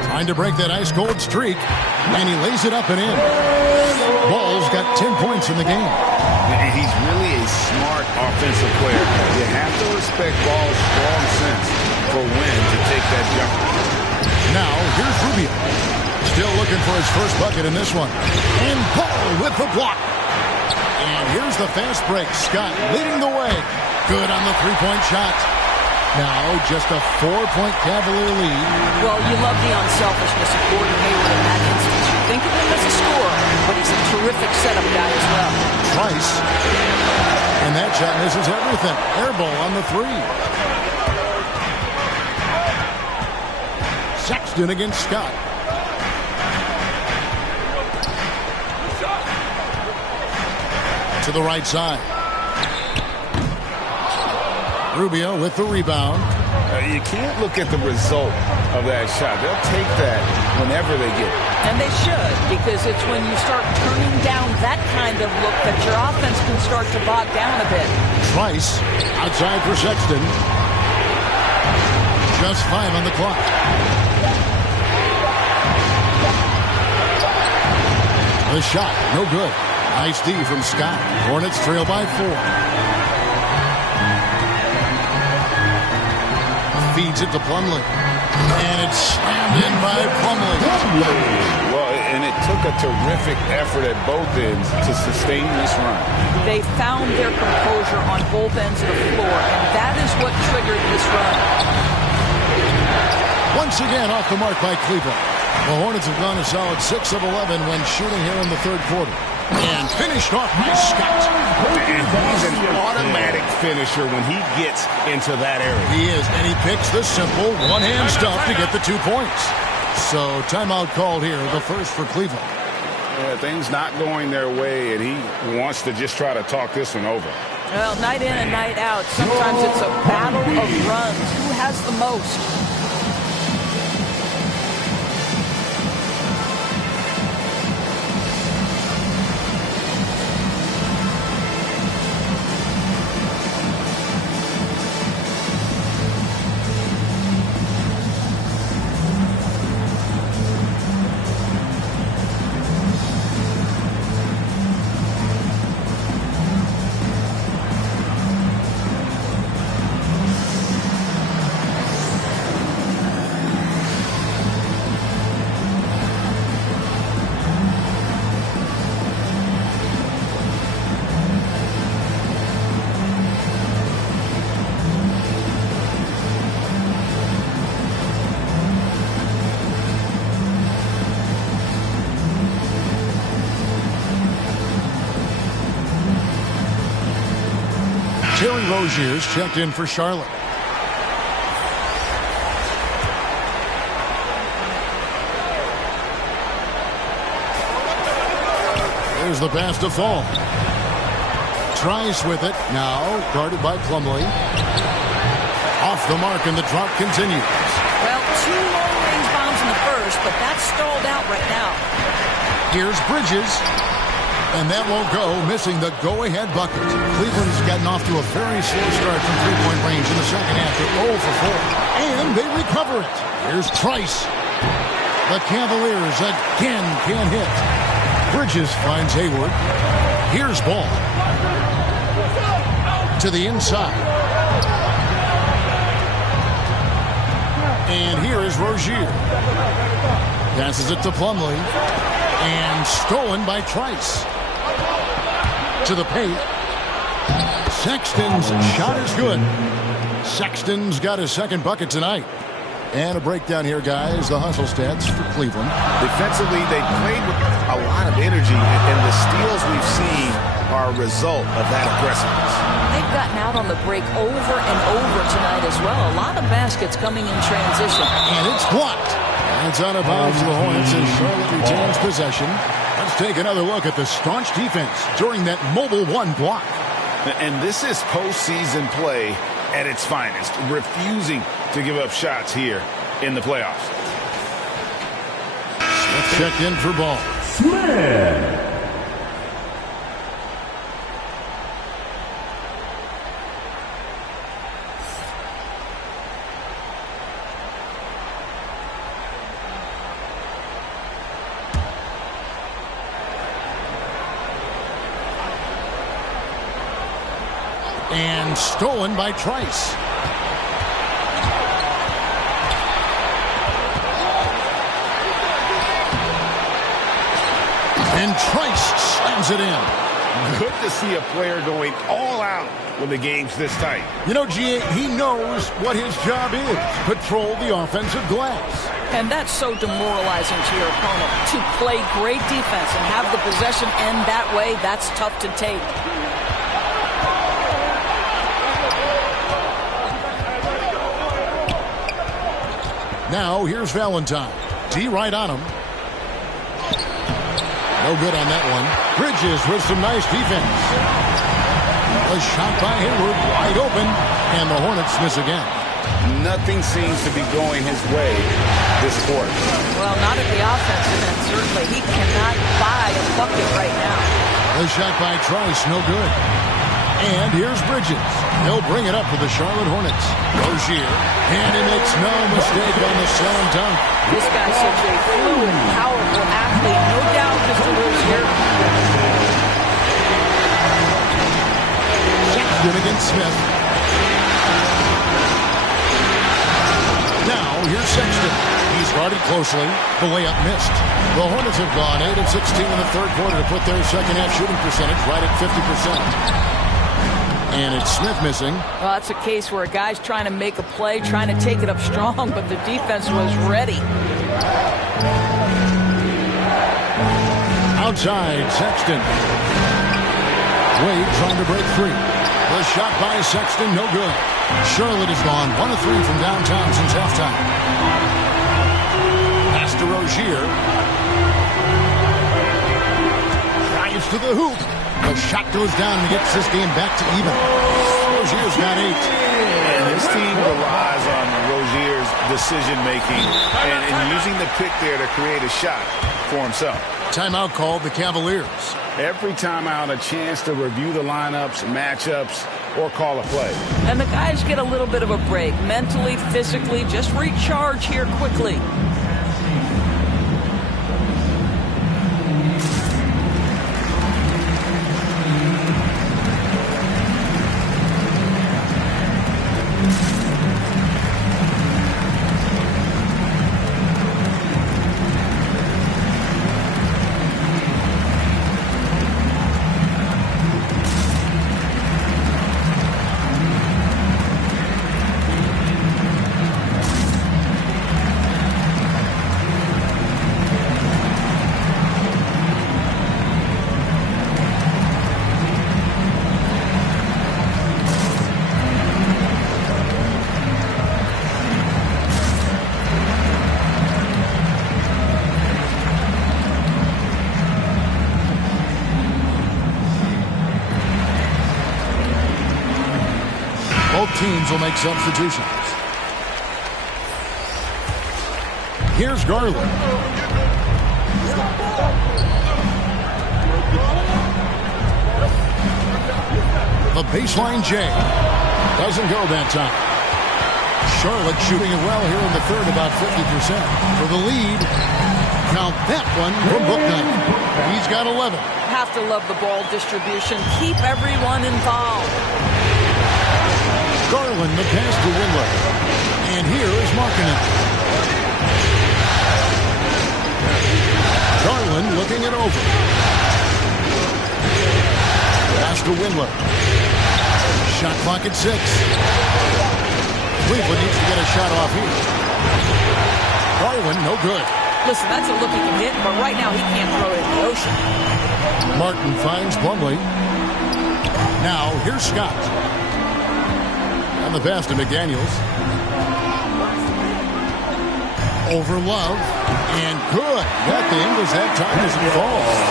Trying to break that ice-cold streak. And he lays it up and in. Ball's got 10 points in the game. And he's really a smart offensive player. You have to respect Ball's strong sense for when to take that jump. Now, here's Rubio. Still looking for his first bucket in this one. And Ball with the block. And here's the fast break. Scott leading the way. Good on the three-point shot. Now, just a 4-point Cavalier lead. Well, you love the unselfishness of Gordon Hayward in that instance. You think of him as a scorer, but he's a terrific setup guy as well. Trice. And that shot misses everything. Air ball on the three. Sexton against Scott. To the right side. Rubio with the rebound. You can't look at the result of that shot. They'll take that whenever they get it. And they should, because it's when you start turning down that kind of look that your offense can start to bog down a bit. Trice outside for Sexton. Just 5 on the clock. The shot, no good. Nice D from Scott. Hornets trail by 4. Feeds it to Plumlee. And it's slammed in by Plumlee. Well, and it took a terrific effort at both ends to sustain this run. They found their composure on both ends of the floor, and that is what triggered this run. Once again off the mark by Cleveland. The Hornets have gone a solid 6 of 11 when shooting here in the third quarter. And finished off by Scott. And he's an automatic finisher when he gets into that area. He is, and he picks the simple one-hand stuff to get the 2 points. So timeout called here, the first for Cleveland. Things not going their way, and he wants to just try to talk this one over. Well, night in and night out, sometimes it's a battle of runs. Who has the most? Terry Rozier's checked in for Charlotte. There's the pass to Fall. Trice with it. Now guarded by Plumlee. Off the mark, and the drop continues. Well, 2 long-range bombs in the first, but that's stalled out right now. Here's Bridges. And that won't go, missing the go-ahead bucket. Cleveland's gotten off to a very slow start from three-point range in the second half. They're 0 for 4. And they recover it. Here's Trice. The Cavaliers again can't hit. Bridges finds Hayward. Here's Ball. To the inside. And here is Rozier. Passes it to Plumlee. And stolen by Trice. To the paint. Sexton's shot is good. Sexton's got his second bucket tonight. And a breakdown here, guys. The hustle stats for Cleveland. Defensively, they played with a lot of energy, and the steals we've seen are a result of that aggressiveness. They've gotten out on the break over and over tonight as well. A lot of baskets coming in transition. And it's blocked. And it's out of bounds to the Hornets as Charlotte retains possession. Let's take another look at the staunch defense during that mobile 1 block. And this is postseason play at its finest, refusing to give up shots here in the playoffs. Checked in for ball. Smith. And stolen by Trice. And Trice slams it in. Good to see a player going all out when the game's this tight. You know, G.A., he knows what his job is. Patrol the offensive glass. And that's so demoralizing to your opponent. To play great defense and have the possession end that way, that's tough to take. Now, here's Valentine. D right on him. No good on that one. Bridges with some nice defense. A shot by Hayward, wide open, and the Hornets miss again. Nothing seems to be going his way this quarter. Well, not at the offensive end, certainly. He cannot buy a bucket right now. A shot by Trice, no good. And here's Bridges. He'll bring it up for the Charlotte Hornets. Rozier, and he makes no mistake on the slam dunk. This guy's such a fluid, powerful athlete. No doubt, Mr. Rozier. Good against Smith. Now, here's Sexton. He started closely. The layup missed. The Hornets have gone 8 of 16 in the third quarter to put their second-half shooting percentage right at 50%. And it's Smith missing. Well, that's a case where a guy's trying to make a play, trying to take it up strong, but the defense was ready. Outside, Sexton. Wade trying to break free. The shot by Sexton, no good. Charlotte has gone 1 of 3 from downtown since halftime. Pass to Rozier. Drives to the hoop. The shot goes down and gets this game back to even. Rozier's got 8. And this team relies on Rozier's decision-making and using the pick there to create a shot for himself. Timeout called the Cavaliers. Every timeout, a chance to review the lineups, matchups, or call a play. And the guys get a little bit of a break. Mentally, physically, just recharge here quickly. Both teams will make substitutions. Here's Garland. The baseline J. Doesn't go that time. Charlotte shooting it well here in the third, about 50%. For the lead, count that one from Bouknight. He's got 11. Have to love the ball distribution. Keep everyone involved. Garland, the pass to Windler. And here is Markkanen. Garland looking it over. Pass to Windler. Shot clock at 6. Cleveland needs to get a shot off here. Garland, no good. Listen, that's a look he can hit, but right now he can't throw it in the ocean. Martin finds Plumlee. Now, here's Scott. And the pass to McDaniels. Over Love. And good. Got the Ingles that time as it falls.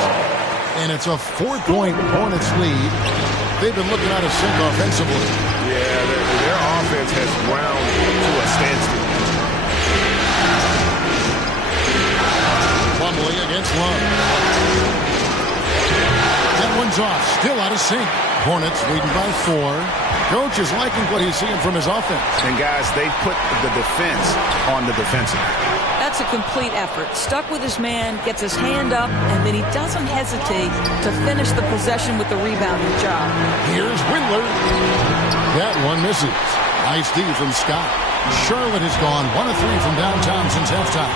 And it's a 4-point Hornets lead. They've been looking out of sync offensively. Yeah, their offense has ground to a standstill. Mobley against Love. That one's off. Still out of sync. Hornets leading by 4. Coach is liking what he's seeing from his offense. And, guys, they put the defense on the defensive. That's a complete effort. Stuck with his man, gets his hand up, and then he doesn't hesitate to finish the possession with the rebounding job. Here's Windler. That one misses. Nice D from Scott. Charlotte has gone 1 of 3 from downtown since halftime.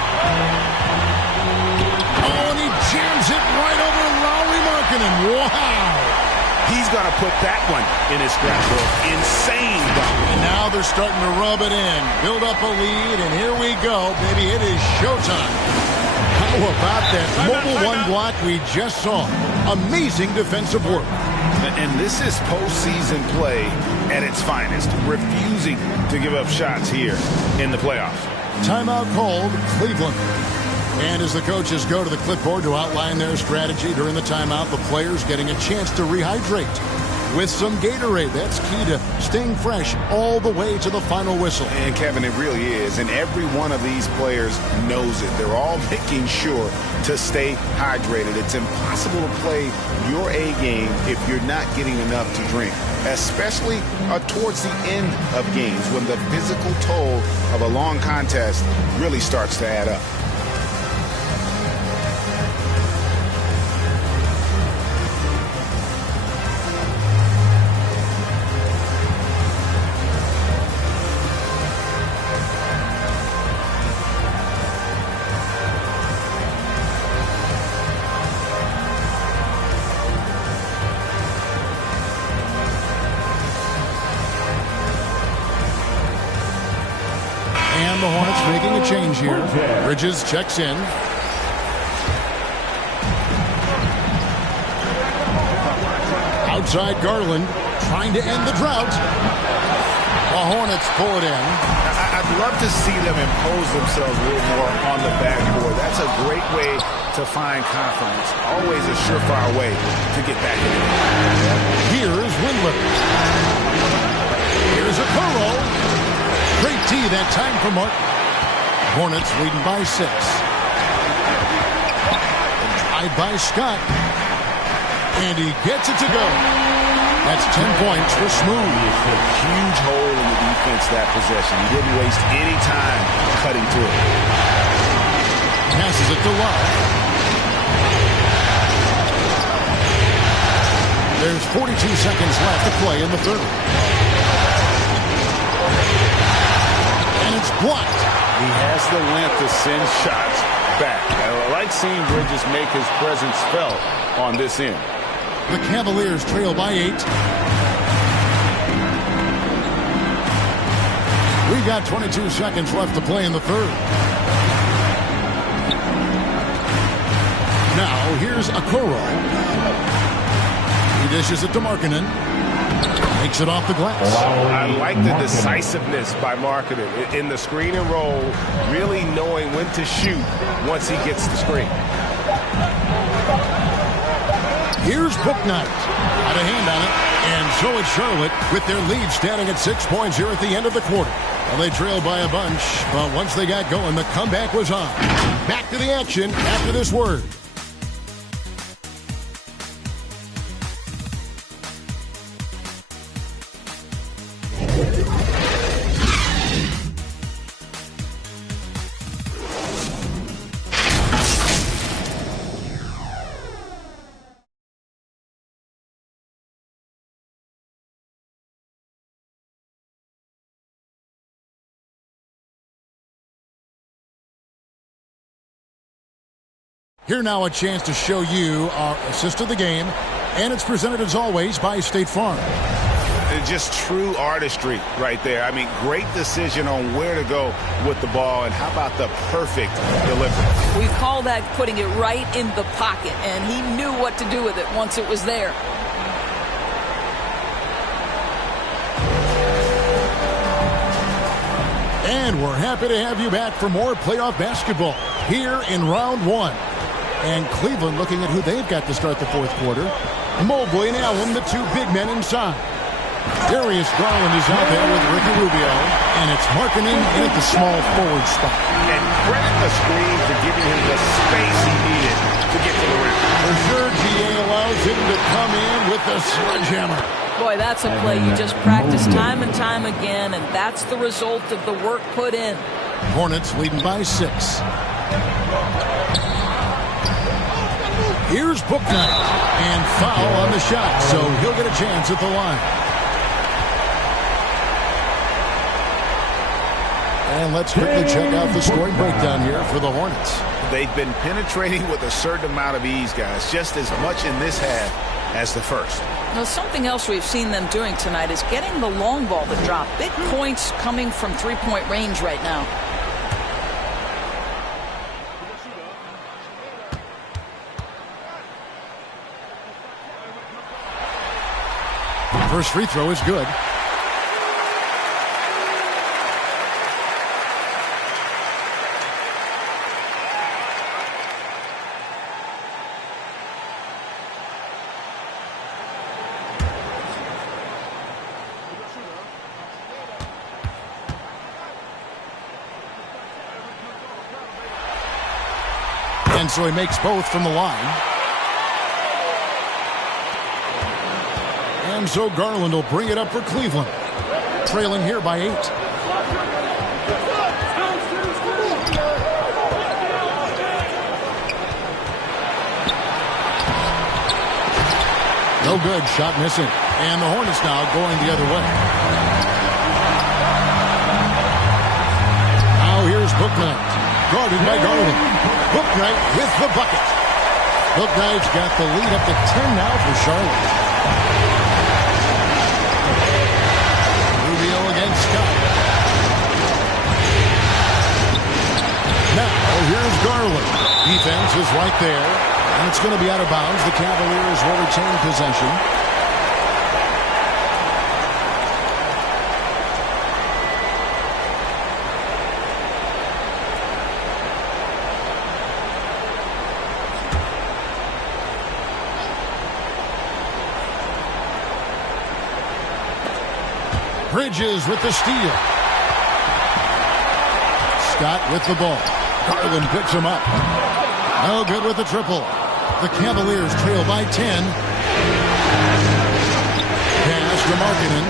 Oh, and he jams it right over Lauri Markkanen. Wow. He's going to put that one in his scrapbook. Insane dunk. And now they're starting to rub it in. Build up a lead, and here we go. Baby, it is showtime. How about that mobile one block we just saw? Amazing defensive work. And this is postseason play at its finest. Refusing to give up shots here in the playoffs. Timeout called, Cleveland. And as the coaches go to the clipboard to outline their strategy during the timeout, the players getting a chance to rehydrate with some Gatorade. That's key to staying fresh all the way to the final whistle. And, Kevin, it really is. And every one of these players knows it. They're all making sure to stay hydrated. It's impossible to play your A game if you're not getting enough to drink, especially towards the end of games when the physical toll of a long contest really starts to add up. The Hornets making a change here. Bridges checks in. Outside Garland trying to end the drought. The Hornets pull it in. I'd love to see them impose themselves a little more on the backboard. That's a great way to find confidence. Always a surefire way to get back in it. Here's Windler. Here's a Okoro. Great tee that time for Mark. Hornets leading by 6. Drive by Scott. And he gets it to go. That's 10 points for Smooth. A huge hole in the defense that possession. He didn't waste any time cutting to it. Passes it to Love. There's 42 seconds left to play in the third. It's blocked. He has the length to send shots back. I like seeing Bridges make his presence felt on this end. The Cavaliers trail by 8. We've got 22 seconds left to play in the third. Now here's Okoro. He dishes it to Markkanen. Takes it off the glass. I like the decisiveness by Markkanen in the screen and roll, really knowing when to shoot once he gets the screen. Here's Bouknight. Out of hand on it. And so is Charlotte with their lead standing at 6 points here at the end of the quarter. Well, they trailed by a bunch, but once they got going, the comeback was on. Back to the action after this word. Here now a chance to show you our assist of the game, and it's presented as always by State Farm. Just true artistry right there. I mean, great decision on where to go with the ball, and how about the perfect delivery? We call that putting it right in the pocket, and he knew what to do with it once it was there. And we're happy to have you back for more playoff basketball here in round 1. And Cleveland looking at who they've got to start the fourth quarter. Mobley and Allen, the 2 big men inside. Darius Garland is out there with Ricky Rubio, and it's Markkanen in at the small forward spot. And credit the screen for giving him the space he needed to get to the rim. For sure, GA allows him to come in with the sledgehammer. Boy, that's a play you just practice time and time again, and that's the result of the work put in. Hornets leading by 6. Here's Bouknight, and foul on the shot, so he'll get a chance at the line. And let's quickly check out the scoring breakdown here for the Hornets. They've been penetrating with a certain amount of ease, guys, just as much in this half as the first. Now, something else we've seen them doing tonight is getting the long ball to drop. Big points coming from three-point range right now. First free throw is good. And so he makes both from the line. And so Garland will bring it up for Cleveland. Trailing here by 8. No good. Shot missing. And the Hornets now going the other way. Now here's Bouknight. Guarded by Garland. Bouknight with the bucket. Bouknight's got the lead up to 10 now for Charlotte. Rubio against Scott. Now here's Garland. Defense is right there. And it's going to be out of bounds. The Cavaliers will retain possession. Bridges with the steal. Scott with the ball. Garland picks him up. No good with the triple. The Cavaliers trail by 10. Pass to Markkanen.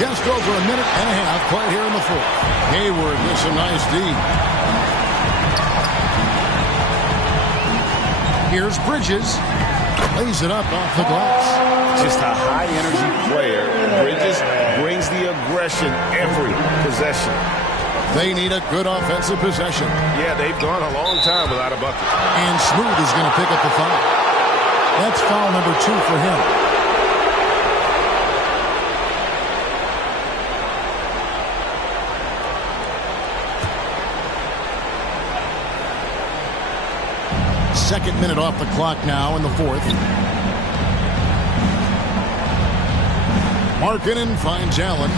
Just over a minute and a half played here in the fourth. Hayward with some nice D. Here's Bridges. Lays it up off the glass. Just a high-energy player. Bridges brings the aggression every possession. They need a good offensive possession. Yeah, they've gone a long time without a bucket. And Smoot is going to pick up the foul. That's foul number 2 for him. Second minute off the clock now in the fourth. Markkanen finds Allen.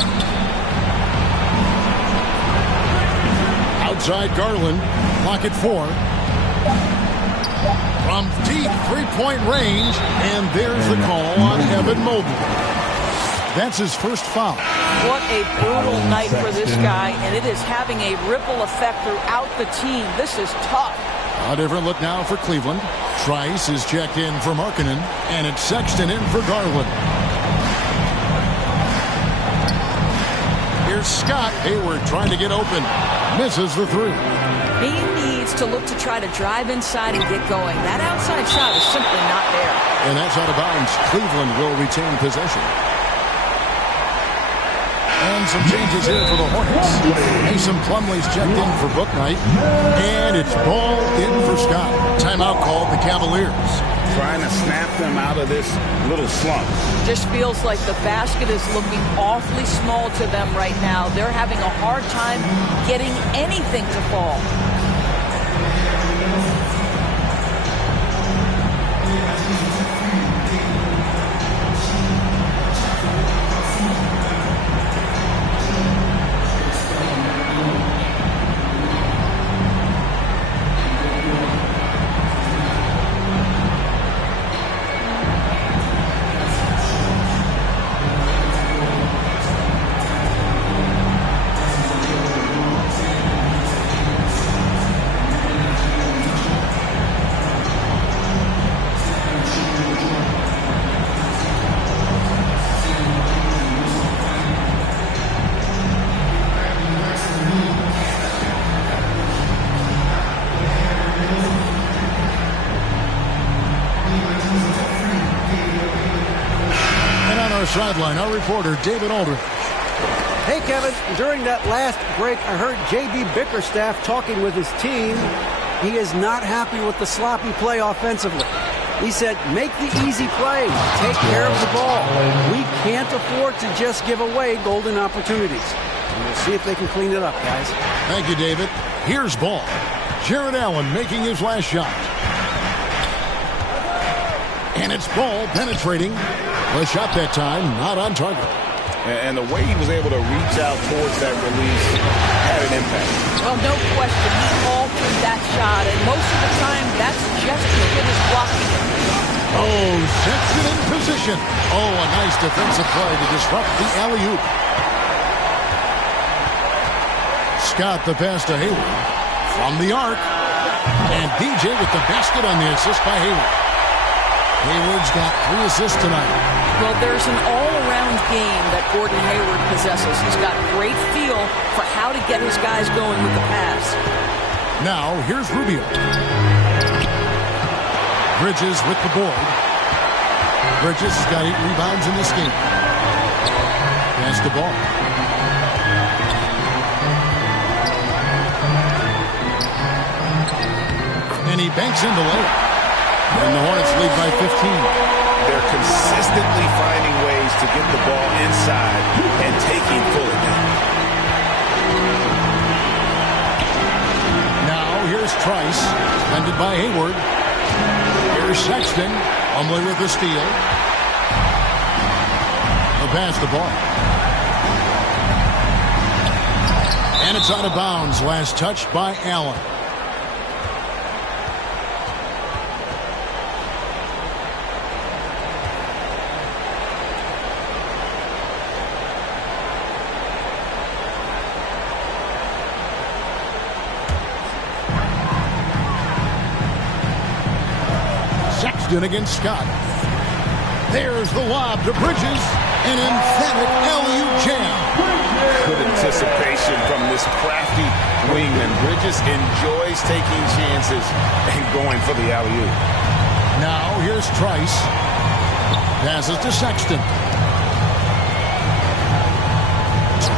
Outside Garland. Clock at 4. From deep three-point range. And there's the call on Evan Mobley. That's his first foul. What a brutal night for this guy, and it is having a ripple effect throughout the team. This is tough. A different look now for Cleveland. Trice is checked in for Markkanen, and it's Sexton in for Garland. Here's Scott. Hayward trying to get open. Misses the 3. He needs to look to try to drive inside and get going. That outside shot is simply not there. And that's out of bounds. Cleveland will retain possession. And some changes here for the Hornets. Mason Plumlee's checked in for Bouknight. And it's ball in for Scott. Timeout called the Cavaliers. Trying to snap them out of this little slump. Just feels like the basket is looking awfully small to them right now. They're having a hard time getting anything to fall. sideline, our reporter, David Aldridge. Hey, Kevin, during that last break, I heard J.B. Bickerstaff talking with his team. He is not happy with the sloppy play offensively. He said, make the easy plays. Take care of the ball. We can't afford to just give away golden opportunities. And we'll see if they can clean it up, guys. Thank you, David. Here's ball. Jared Allen making his last shot. And it's ball penetrating. The shot that time not on target. And the way he was able to reach out towards that release had an impact. Well, no question. He altered that shot, and most of the time, that's just as good as blocking it. Oh, Sexton in position. Oh, a nice defensive play to disrupt the alley-oop. Scott the pass to Hayward. From the arc. And DJ with the basket on the assist by Hayward. Hayward's got 3 assists tonight. Well, there's an all-around game that Gordon Hayward possesses. He's got great feel for how to get his guys going with the pass. Now, here's Rubio. Bridges with the board. Bridges has got 8 rebounds in this game. Pass the ball. And he banks in the layup. And the Hornets lead by 15. They're consistently finding ways to get the ball inside and taking full advantage. Now here's Trice, defended by Hayward. Here's Sexton, humbly with the steal. They'll pass the ball. And it's out of bounds. Last touch by Allen. Against Scott. There's the lob to Bridges. An emphatic LU jam. Good anticipation from this crafty wingman. Bridges enjoys taking chances and going for the alley-oop. Now here's Trice. Passes to Sexton.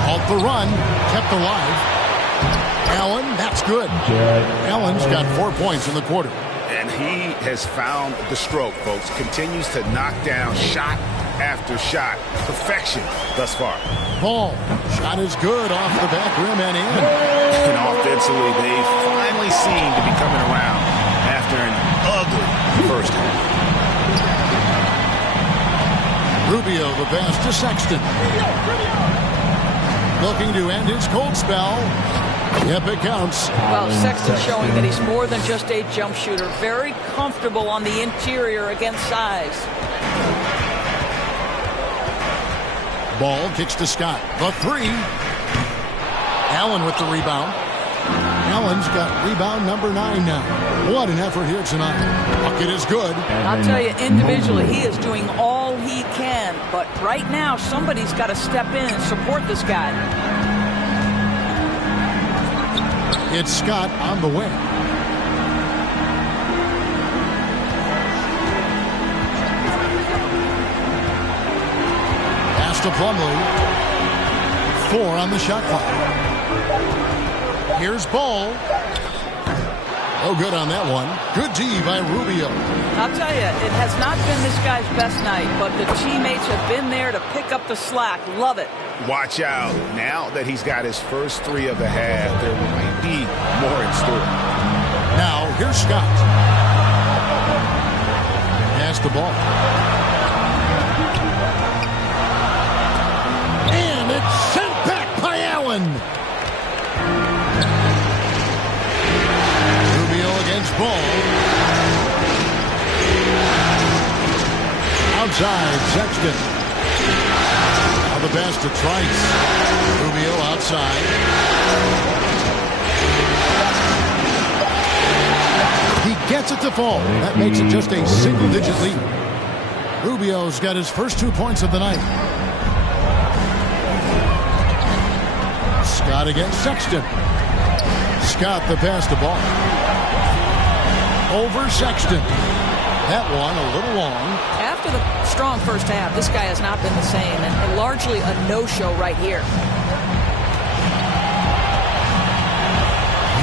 Halt the run. Kept alive. Allen, that's good. Allen's got 4 points in the quarter. And he has found the stroke, folks. Continues to knock down shot after shot. Perfection thus far. Ball. Shot is good off the back rim and in. And offensively, they finally seem to be coming around after an ugly first half. Rubio, the pass to Sexton. Looking to end his cold spell. Yep, it counts. Well, Sexton showing that he's more than just a jump shooter. Very comfortable on the interior against size. Ball kicks to Scott. The 3. Allen with the rebound. Allen's got rebound number 9 now. What an effort here tonight. Bucket is good. I'll tell you, individually, he is doing all he can. But right now, somebody's got to step in and support this guy. It's Scott on the wing. Pass to Plumlee. 4 on the shot clock. Here's Ball. Oh, good on that one. Good D by Rubio. I'll tell you, it has not been this guy's best night, but the teammates have been there to pick up the slack. Love it. Watch out. Now that he's got his first 3 of the half, there might be more in store. Now, here's Scott. Pass the ball. And it's sent back by Allen. Rubio against Ball. Outside, Sexton. Now the pass to Trice. Rubio outside. He gets it to fall. That makes it just a single-digit lead. Rubio's got his first 2 points of the night. Scott against Sexton. Scott the pass to Ball. Over Sexton. That one a little long. After the strong first half, this guy has not been the same, and largely a no-show right here.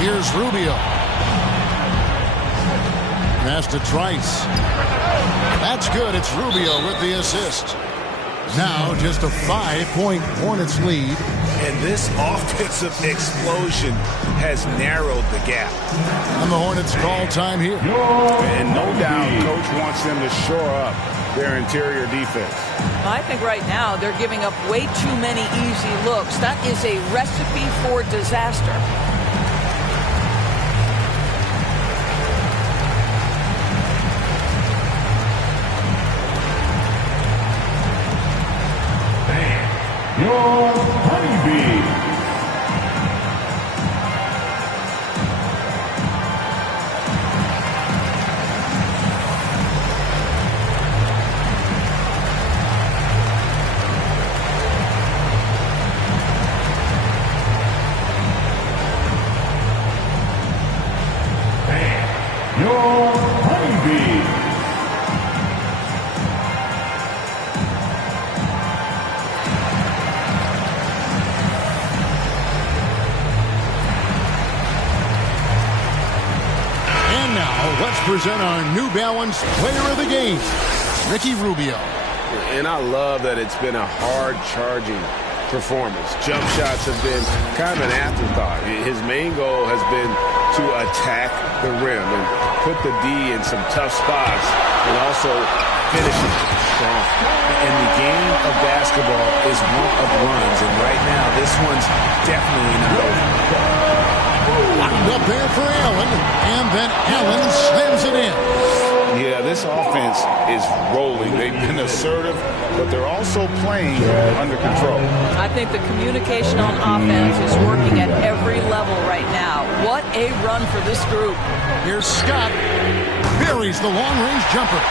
Here's Rubio. Pass to Trice. That's good. It's Rubio with the assist. Now just a 5-point Hornets lead. And this offensive explosion has narrowed the gap. And the Hornets call time here. And no doubt, Coach wants them to shore up their interior defense. I think right now they're giving up way too many easy looks. That is a recipe for disaster. Your Honeybee. Your Honeybee. Let's present our New Balance Player of the Game, Ricky Rubio. And I love that it's been a hard-charging performance. Jump shots have been kind of an afterthought. His main goal has been to attack the rim and put the D in some tough spots and also finish it strong. And the game of basketball is one of runs, and right now this one's definitely not over. Lined up there for Allen, and then Allen slams it in. Yeah, this offense is rolling. They've been assertive, but they're also playing under control. I think the communication on offense is working at every level right now. What a run for this group. Here's Scott. Buries the long-range jumper.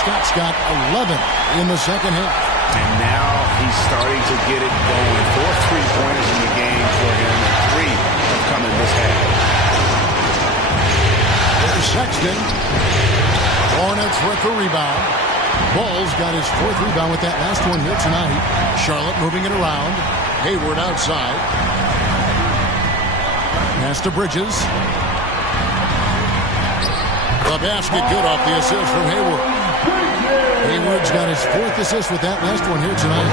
Scott's got 11 in the second half. And now he's starting to get it going. 4 3-pointers in the game for him, and 3 have come in this half. There's Sexton. Hornets with the rebound. Ball's got his 4th rebound with that last one here tonight. Charlotte moving it around. Hayward outside. Pass to Bridges. The basket good off the assist from Hayward. Hayward's got his 4th assist with that last one here tonight.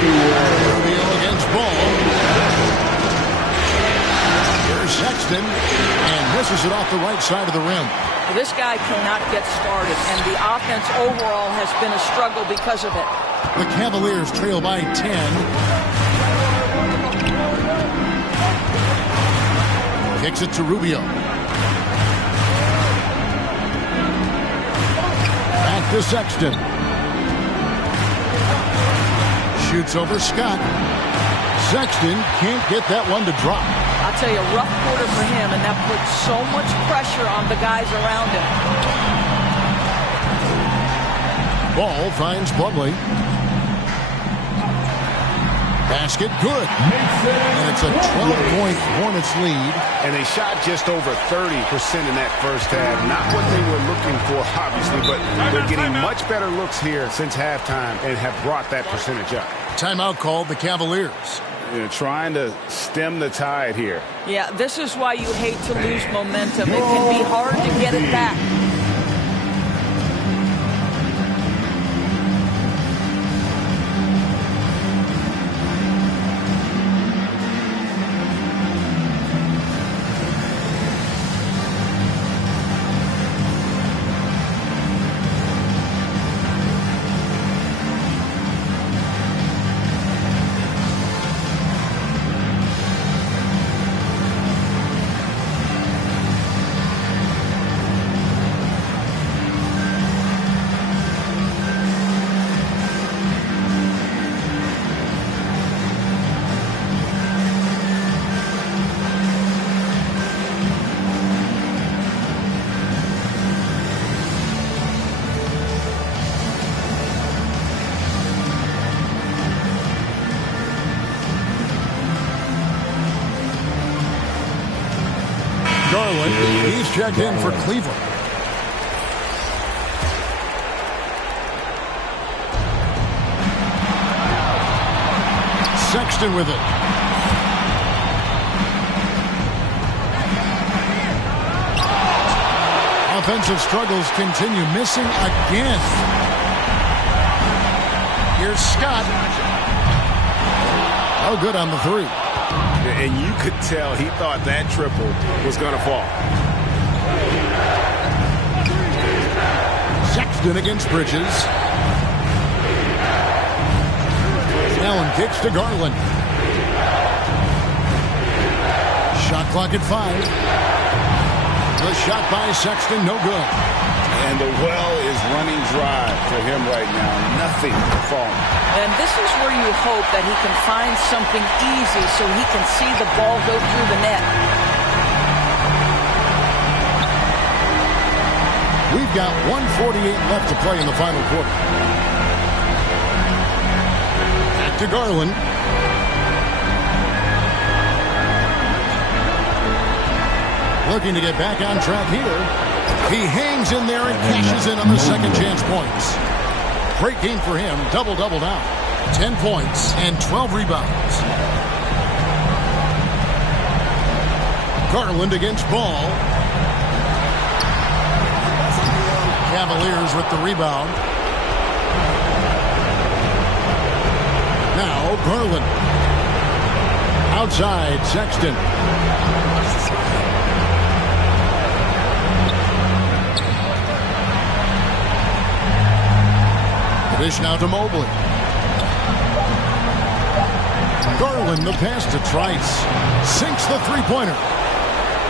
Rubio against Ball. Here's Sexton, and misses it off the right side of the rim. This guy cannot get started, and the offense overall has been a struggle because of it. The Cavaliers trail by 10. Kicks it to Rubio. Back to Sexton. Shoots over Scott. Sexton can't get that one to drop. I'll tell you, a rough quarter for him, and that puts so much pressure on the guys around him. Ball finds Plumlee. Basket good. And it's a 12-point Hornets lead. And they shot just over 30% in that first half. Not what they were looking for, obviously, but they're getting much better looks here since halftime and have brought that percentage up. Timeout called the Cavaliers. They're trying to stem the tide here. Yeah, this is why you hate to lose momentum. It can be hard to get it back. Garland. He's checked in for Cleveland. Sexton with it. Offensive struggles continue. Missing again. Here's Scott. Oh, good on the three. And you could tell he thought that triple was going to fall. Sexton against Bridges. Allen kicks to Garland. Shot clock at 5. The shot by Sexton, no good. And the well is running dry for him right now. Nothing falling. And this is where you hope that he can find something easy so he can see the ball go through the net. We've got 1:48 left to play in the final quarter. Back to Garland. Looking to get back on track here. He hangs in there and cashes in on the second chance points. Great game for him. Double-double now. 10 points and 12 rebounds. Garland against Ball. Cavaliers with the rebound. Now Garland. Outside, Sexton. Dish now to Mobley. Garland, the pass to Trice. Sinks the three-pointer.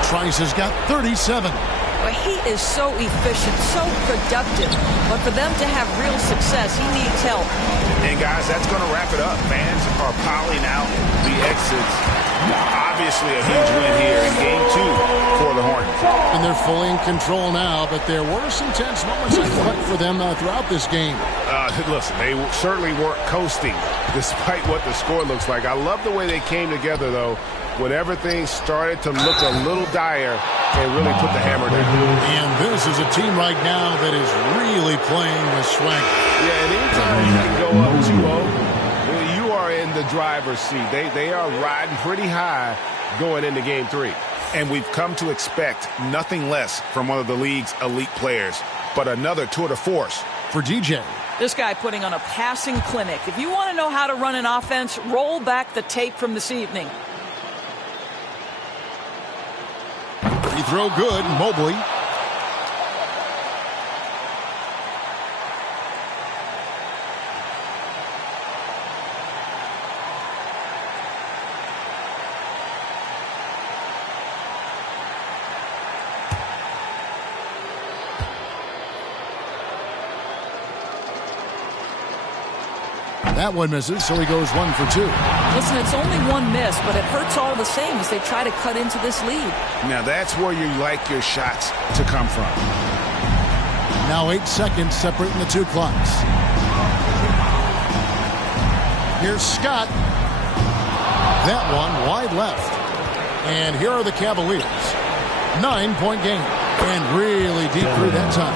Trice has got 37. Well, he is so efficient, so productive. But for them to have real success, he needs help. And, guys, that's going to wrap it up. Fans are piling out the exits. Obviously a huge win here in Game 2 for the Hornets. And they're fully in control now, but there were some tense moments for them throughout this game. Listen, they certainly weren't coasting despite what the score looks like. I love the way they came together, though. When everything started to look a little dire, they really put the hammer down. And this is a team right now that is really playing with swag. Yeah, and anytime you can go up 2-0, you are in the driver's seat. They are riding pretty high going into Game 3. And we've come to expect nothing less from one of the league's elite players, but another tour de force for DJ. This guy putting on a passing clinic. If you want to know how to run an offense, roll back the tape from this evening. Free throw good, Mobley. That one misses, so he goes 1 for 2. Listen, it's only one miss, but it hurts all the same as they try to cut into this lead. Now that's where you like your shots to come from. Now 8 seconds separating the two clocks. Here's Scott. That one wide left. And here are the Cavaliers. 9-point game. And really deep through that time.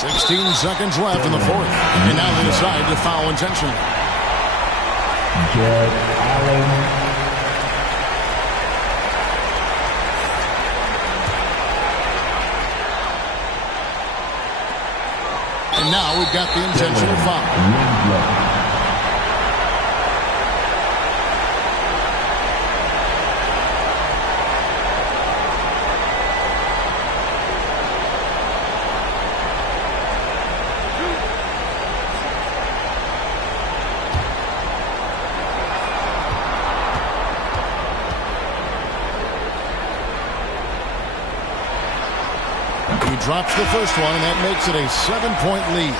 16 seconds left in the fourth. And now they decide to foul intentionally. Jared Allen. And now we've got the intentional foul. Drops the first one, and that makes it a 7-point lead.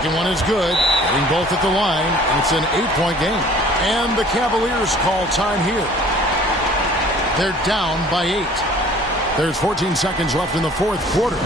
Second one is good. Getting both at the line, and it's an 8-point game. And the Cavaliers call time here. They're down by 8. There's 14 seconds left in the fourth quarter.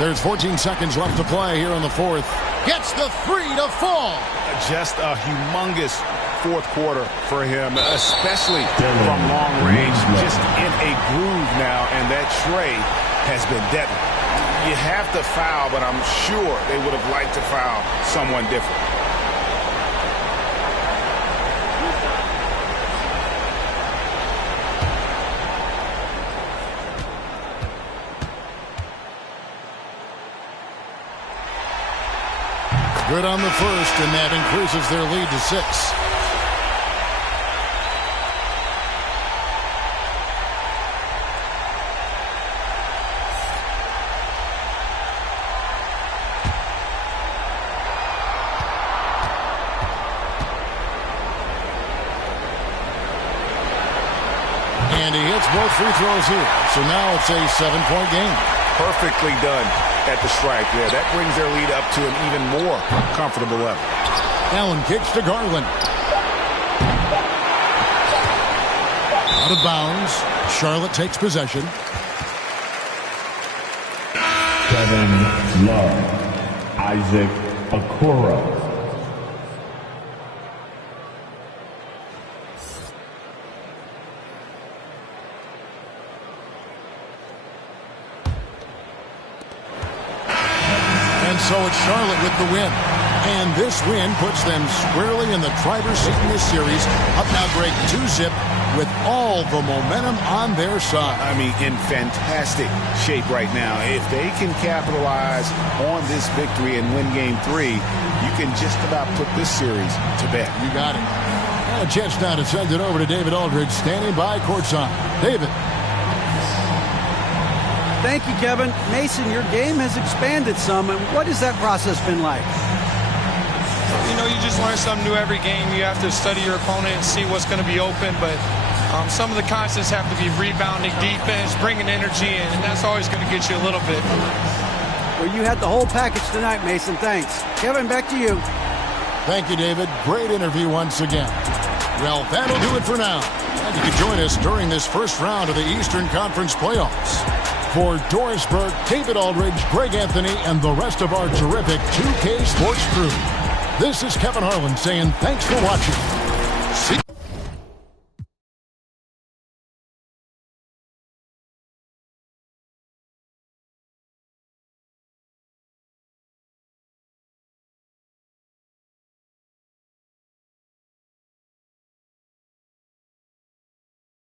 There's 14 seconds left to play here in the fourth. Gets the three to fall. Just a humongous fourth quarter for him, especially from long range. Just in a groove now, and that tray has been deadly. You have to foul, but I'm sure they would have liked to foul someone different. Good on the first, and that increases their lead to 6. And he hits both free throws here. So now it's a 7-point game. Perfectly done at the strike there. That brings their lead up to an even more comfortable level. Allen kicks to Garland. Out of bounds. Charlotte takes possession. Kevin Love. Isaac Okoro. So it's Charlotte with the win. And this win puts them squarely in the driver's seat in this series. Up now, Greg, 2-zip with all the momentum on their side. I mean, in fantastic shape right now. If they can capitalize on this victory and win Game 3, you can just about put this series to bed. You got it. And a chance now to send it over to David Aldridge, standing by courtside. David. Thank you, Kevin. Mason, your game has expanded some. And what has that process been like? You know, you just learn something new every game. You have to study your opponent and see what's going to be open. But some of the concepts have to be rebounding, defense, bringing energy in. And that's always going to get you a little bit. Well, you had the whole package tonight, Mason. Thanks. Kevin, back to you. Thank you, David. Great interview once again. Well, that'll do it for now. And you can join us during this first round of the Eastern Conference playoffs. For Doris Burke, David Aldridge, Greg Anthony, and the rest of our terrific 2K Sports crew, this is Kevin Harlan saying thanks for watching. See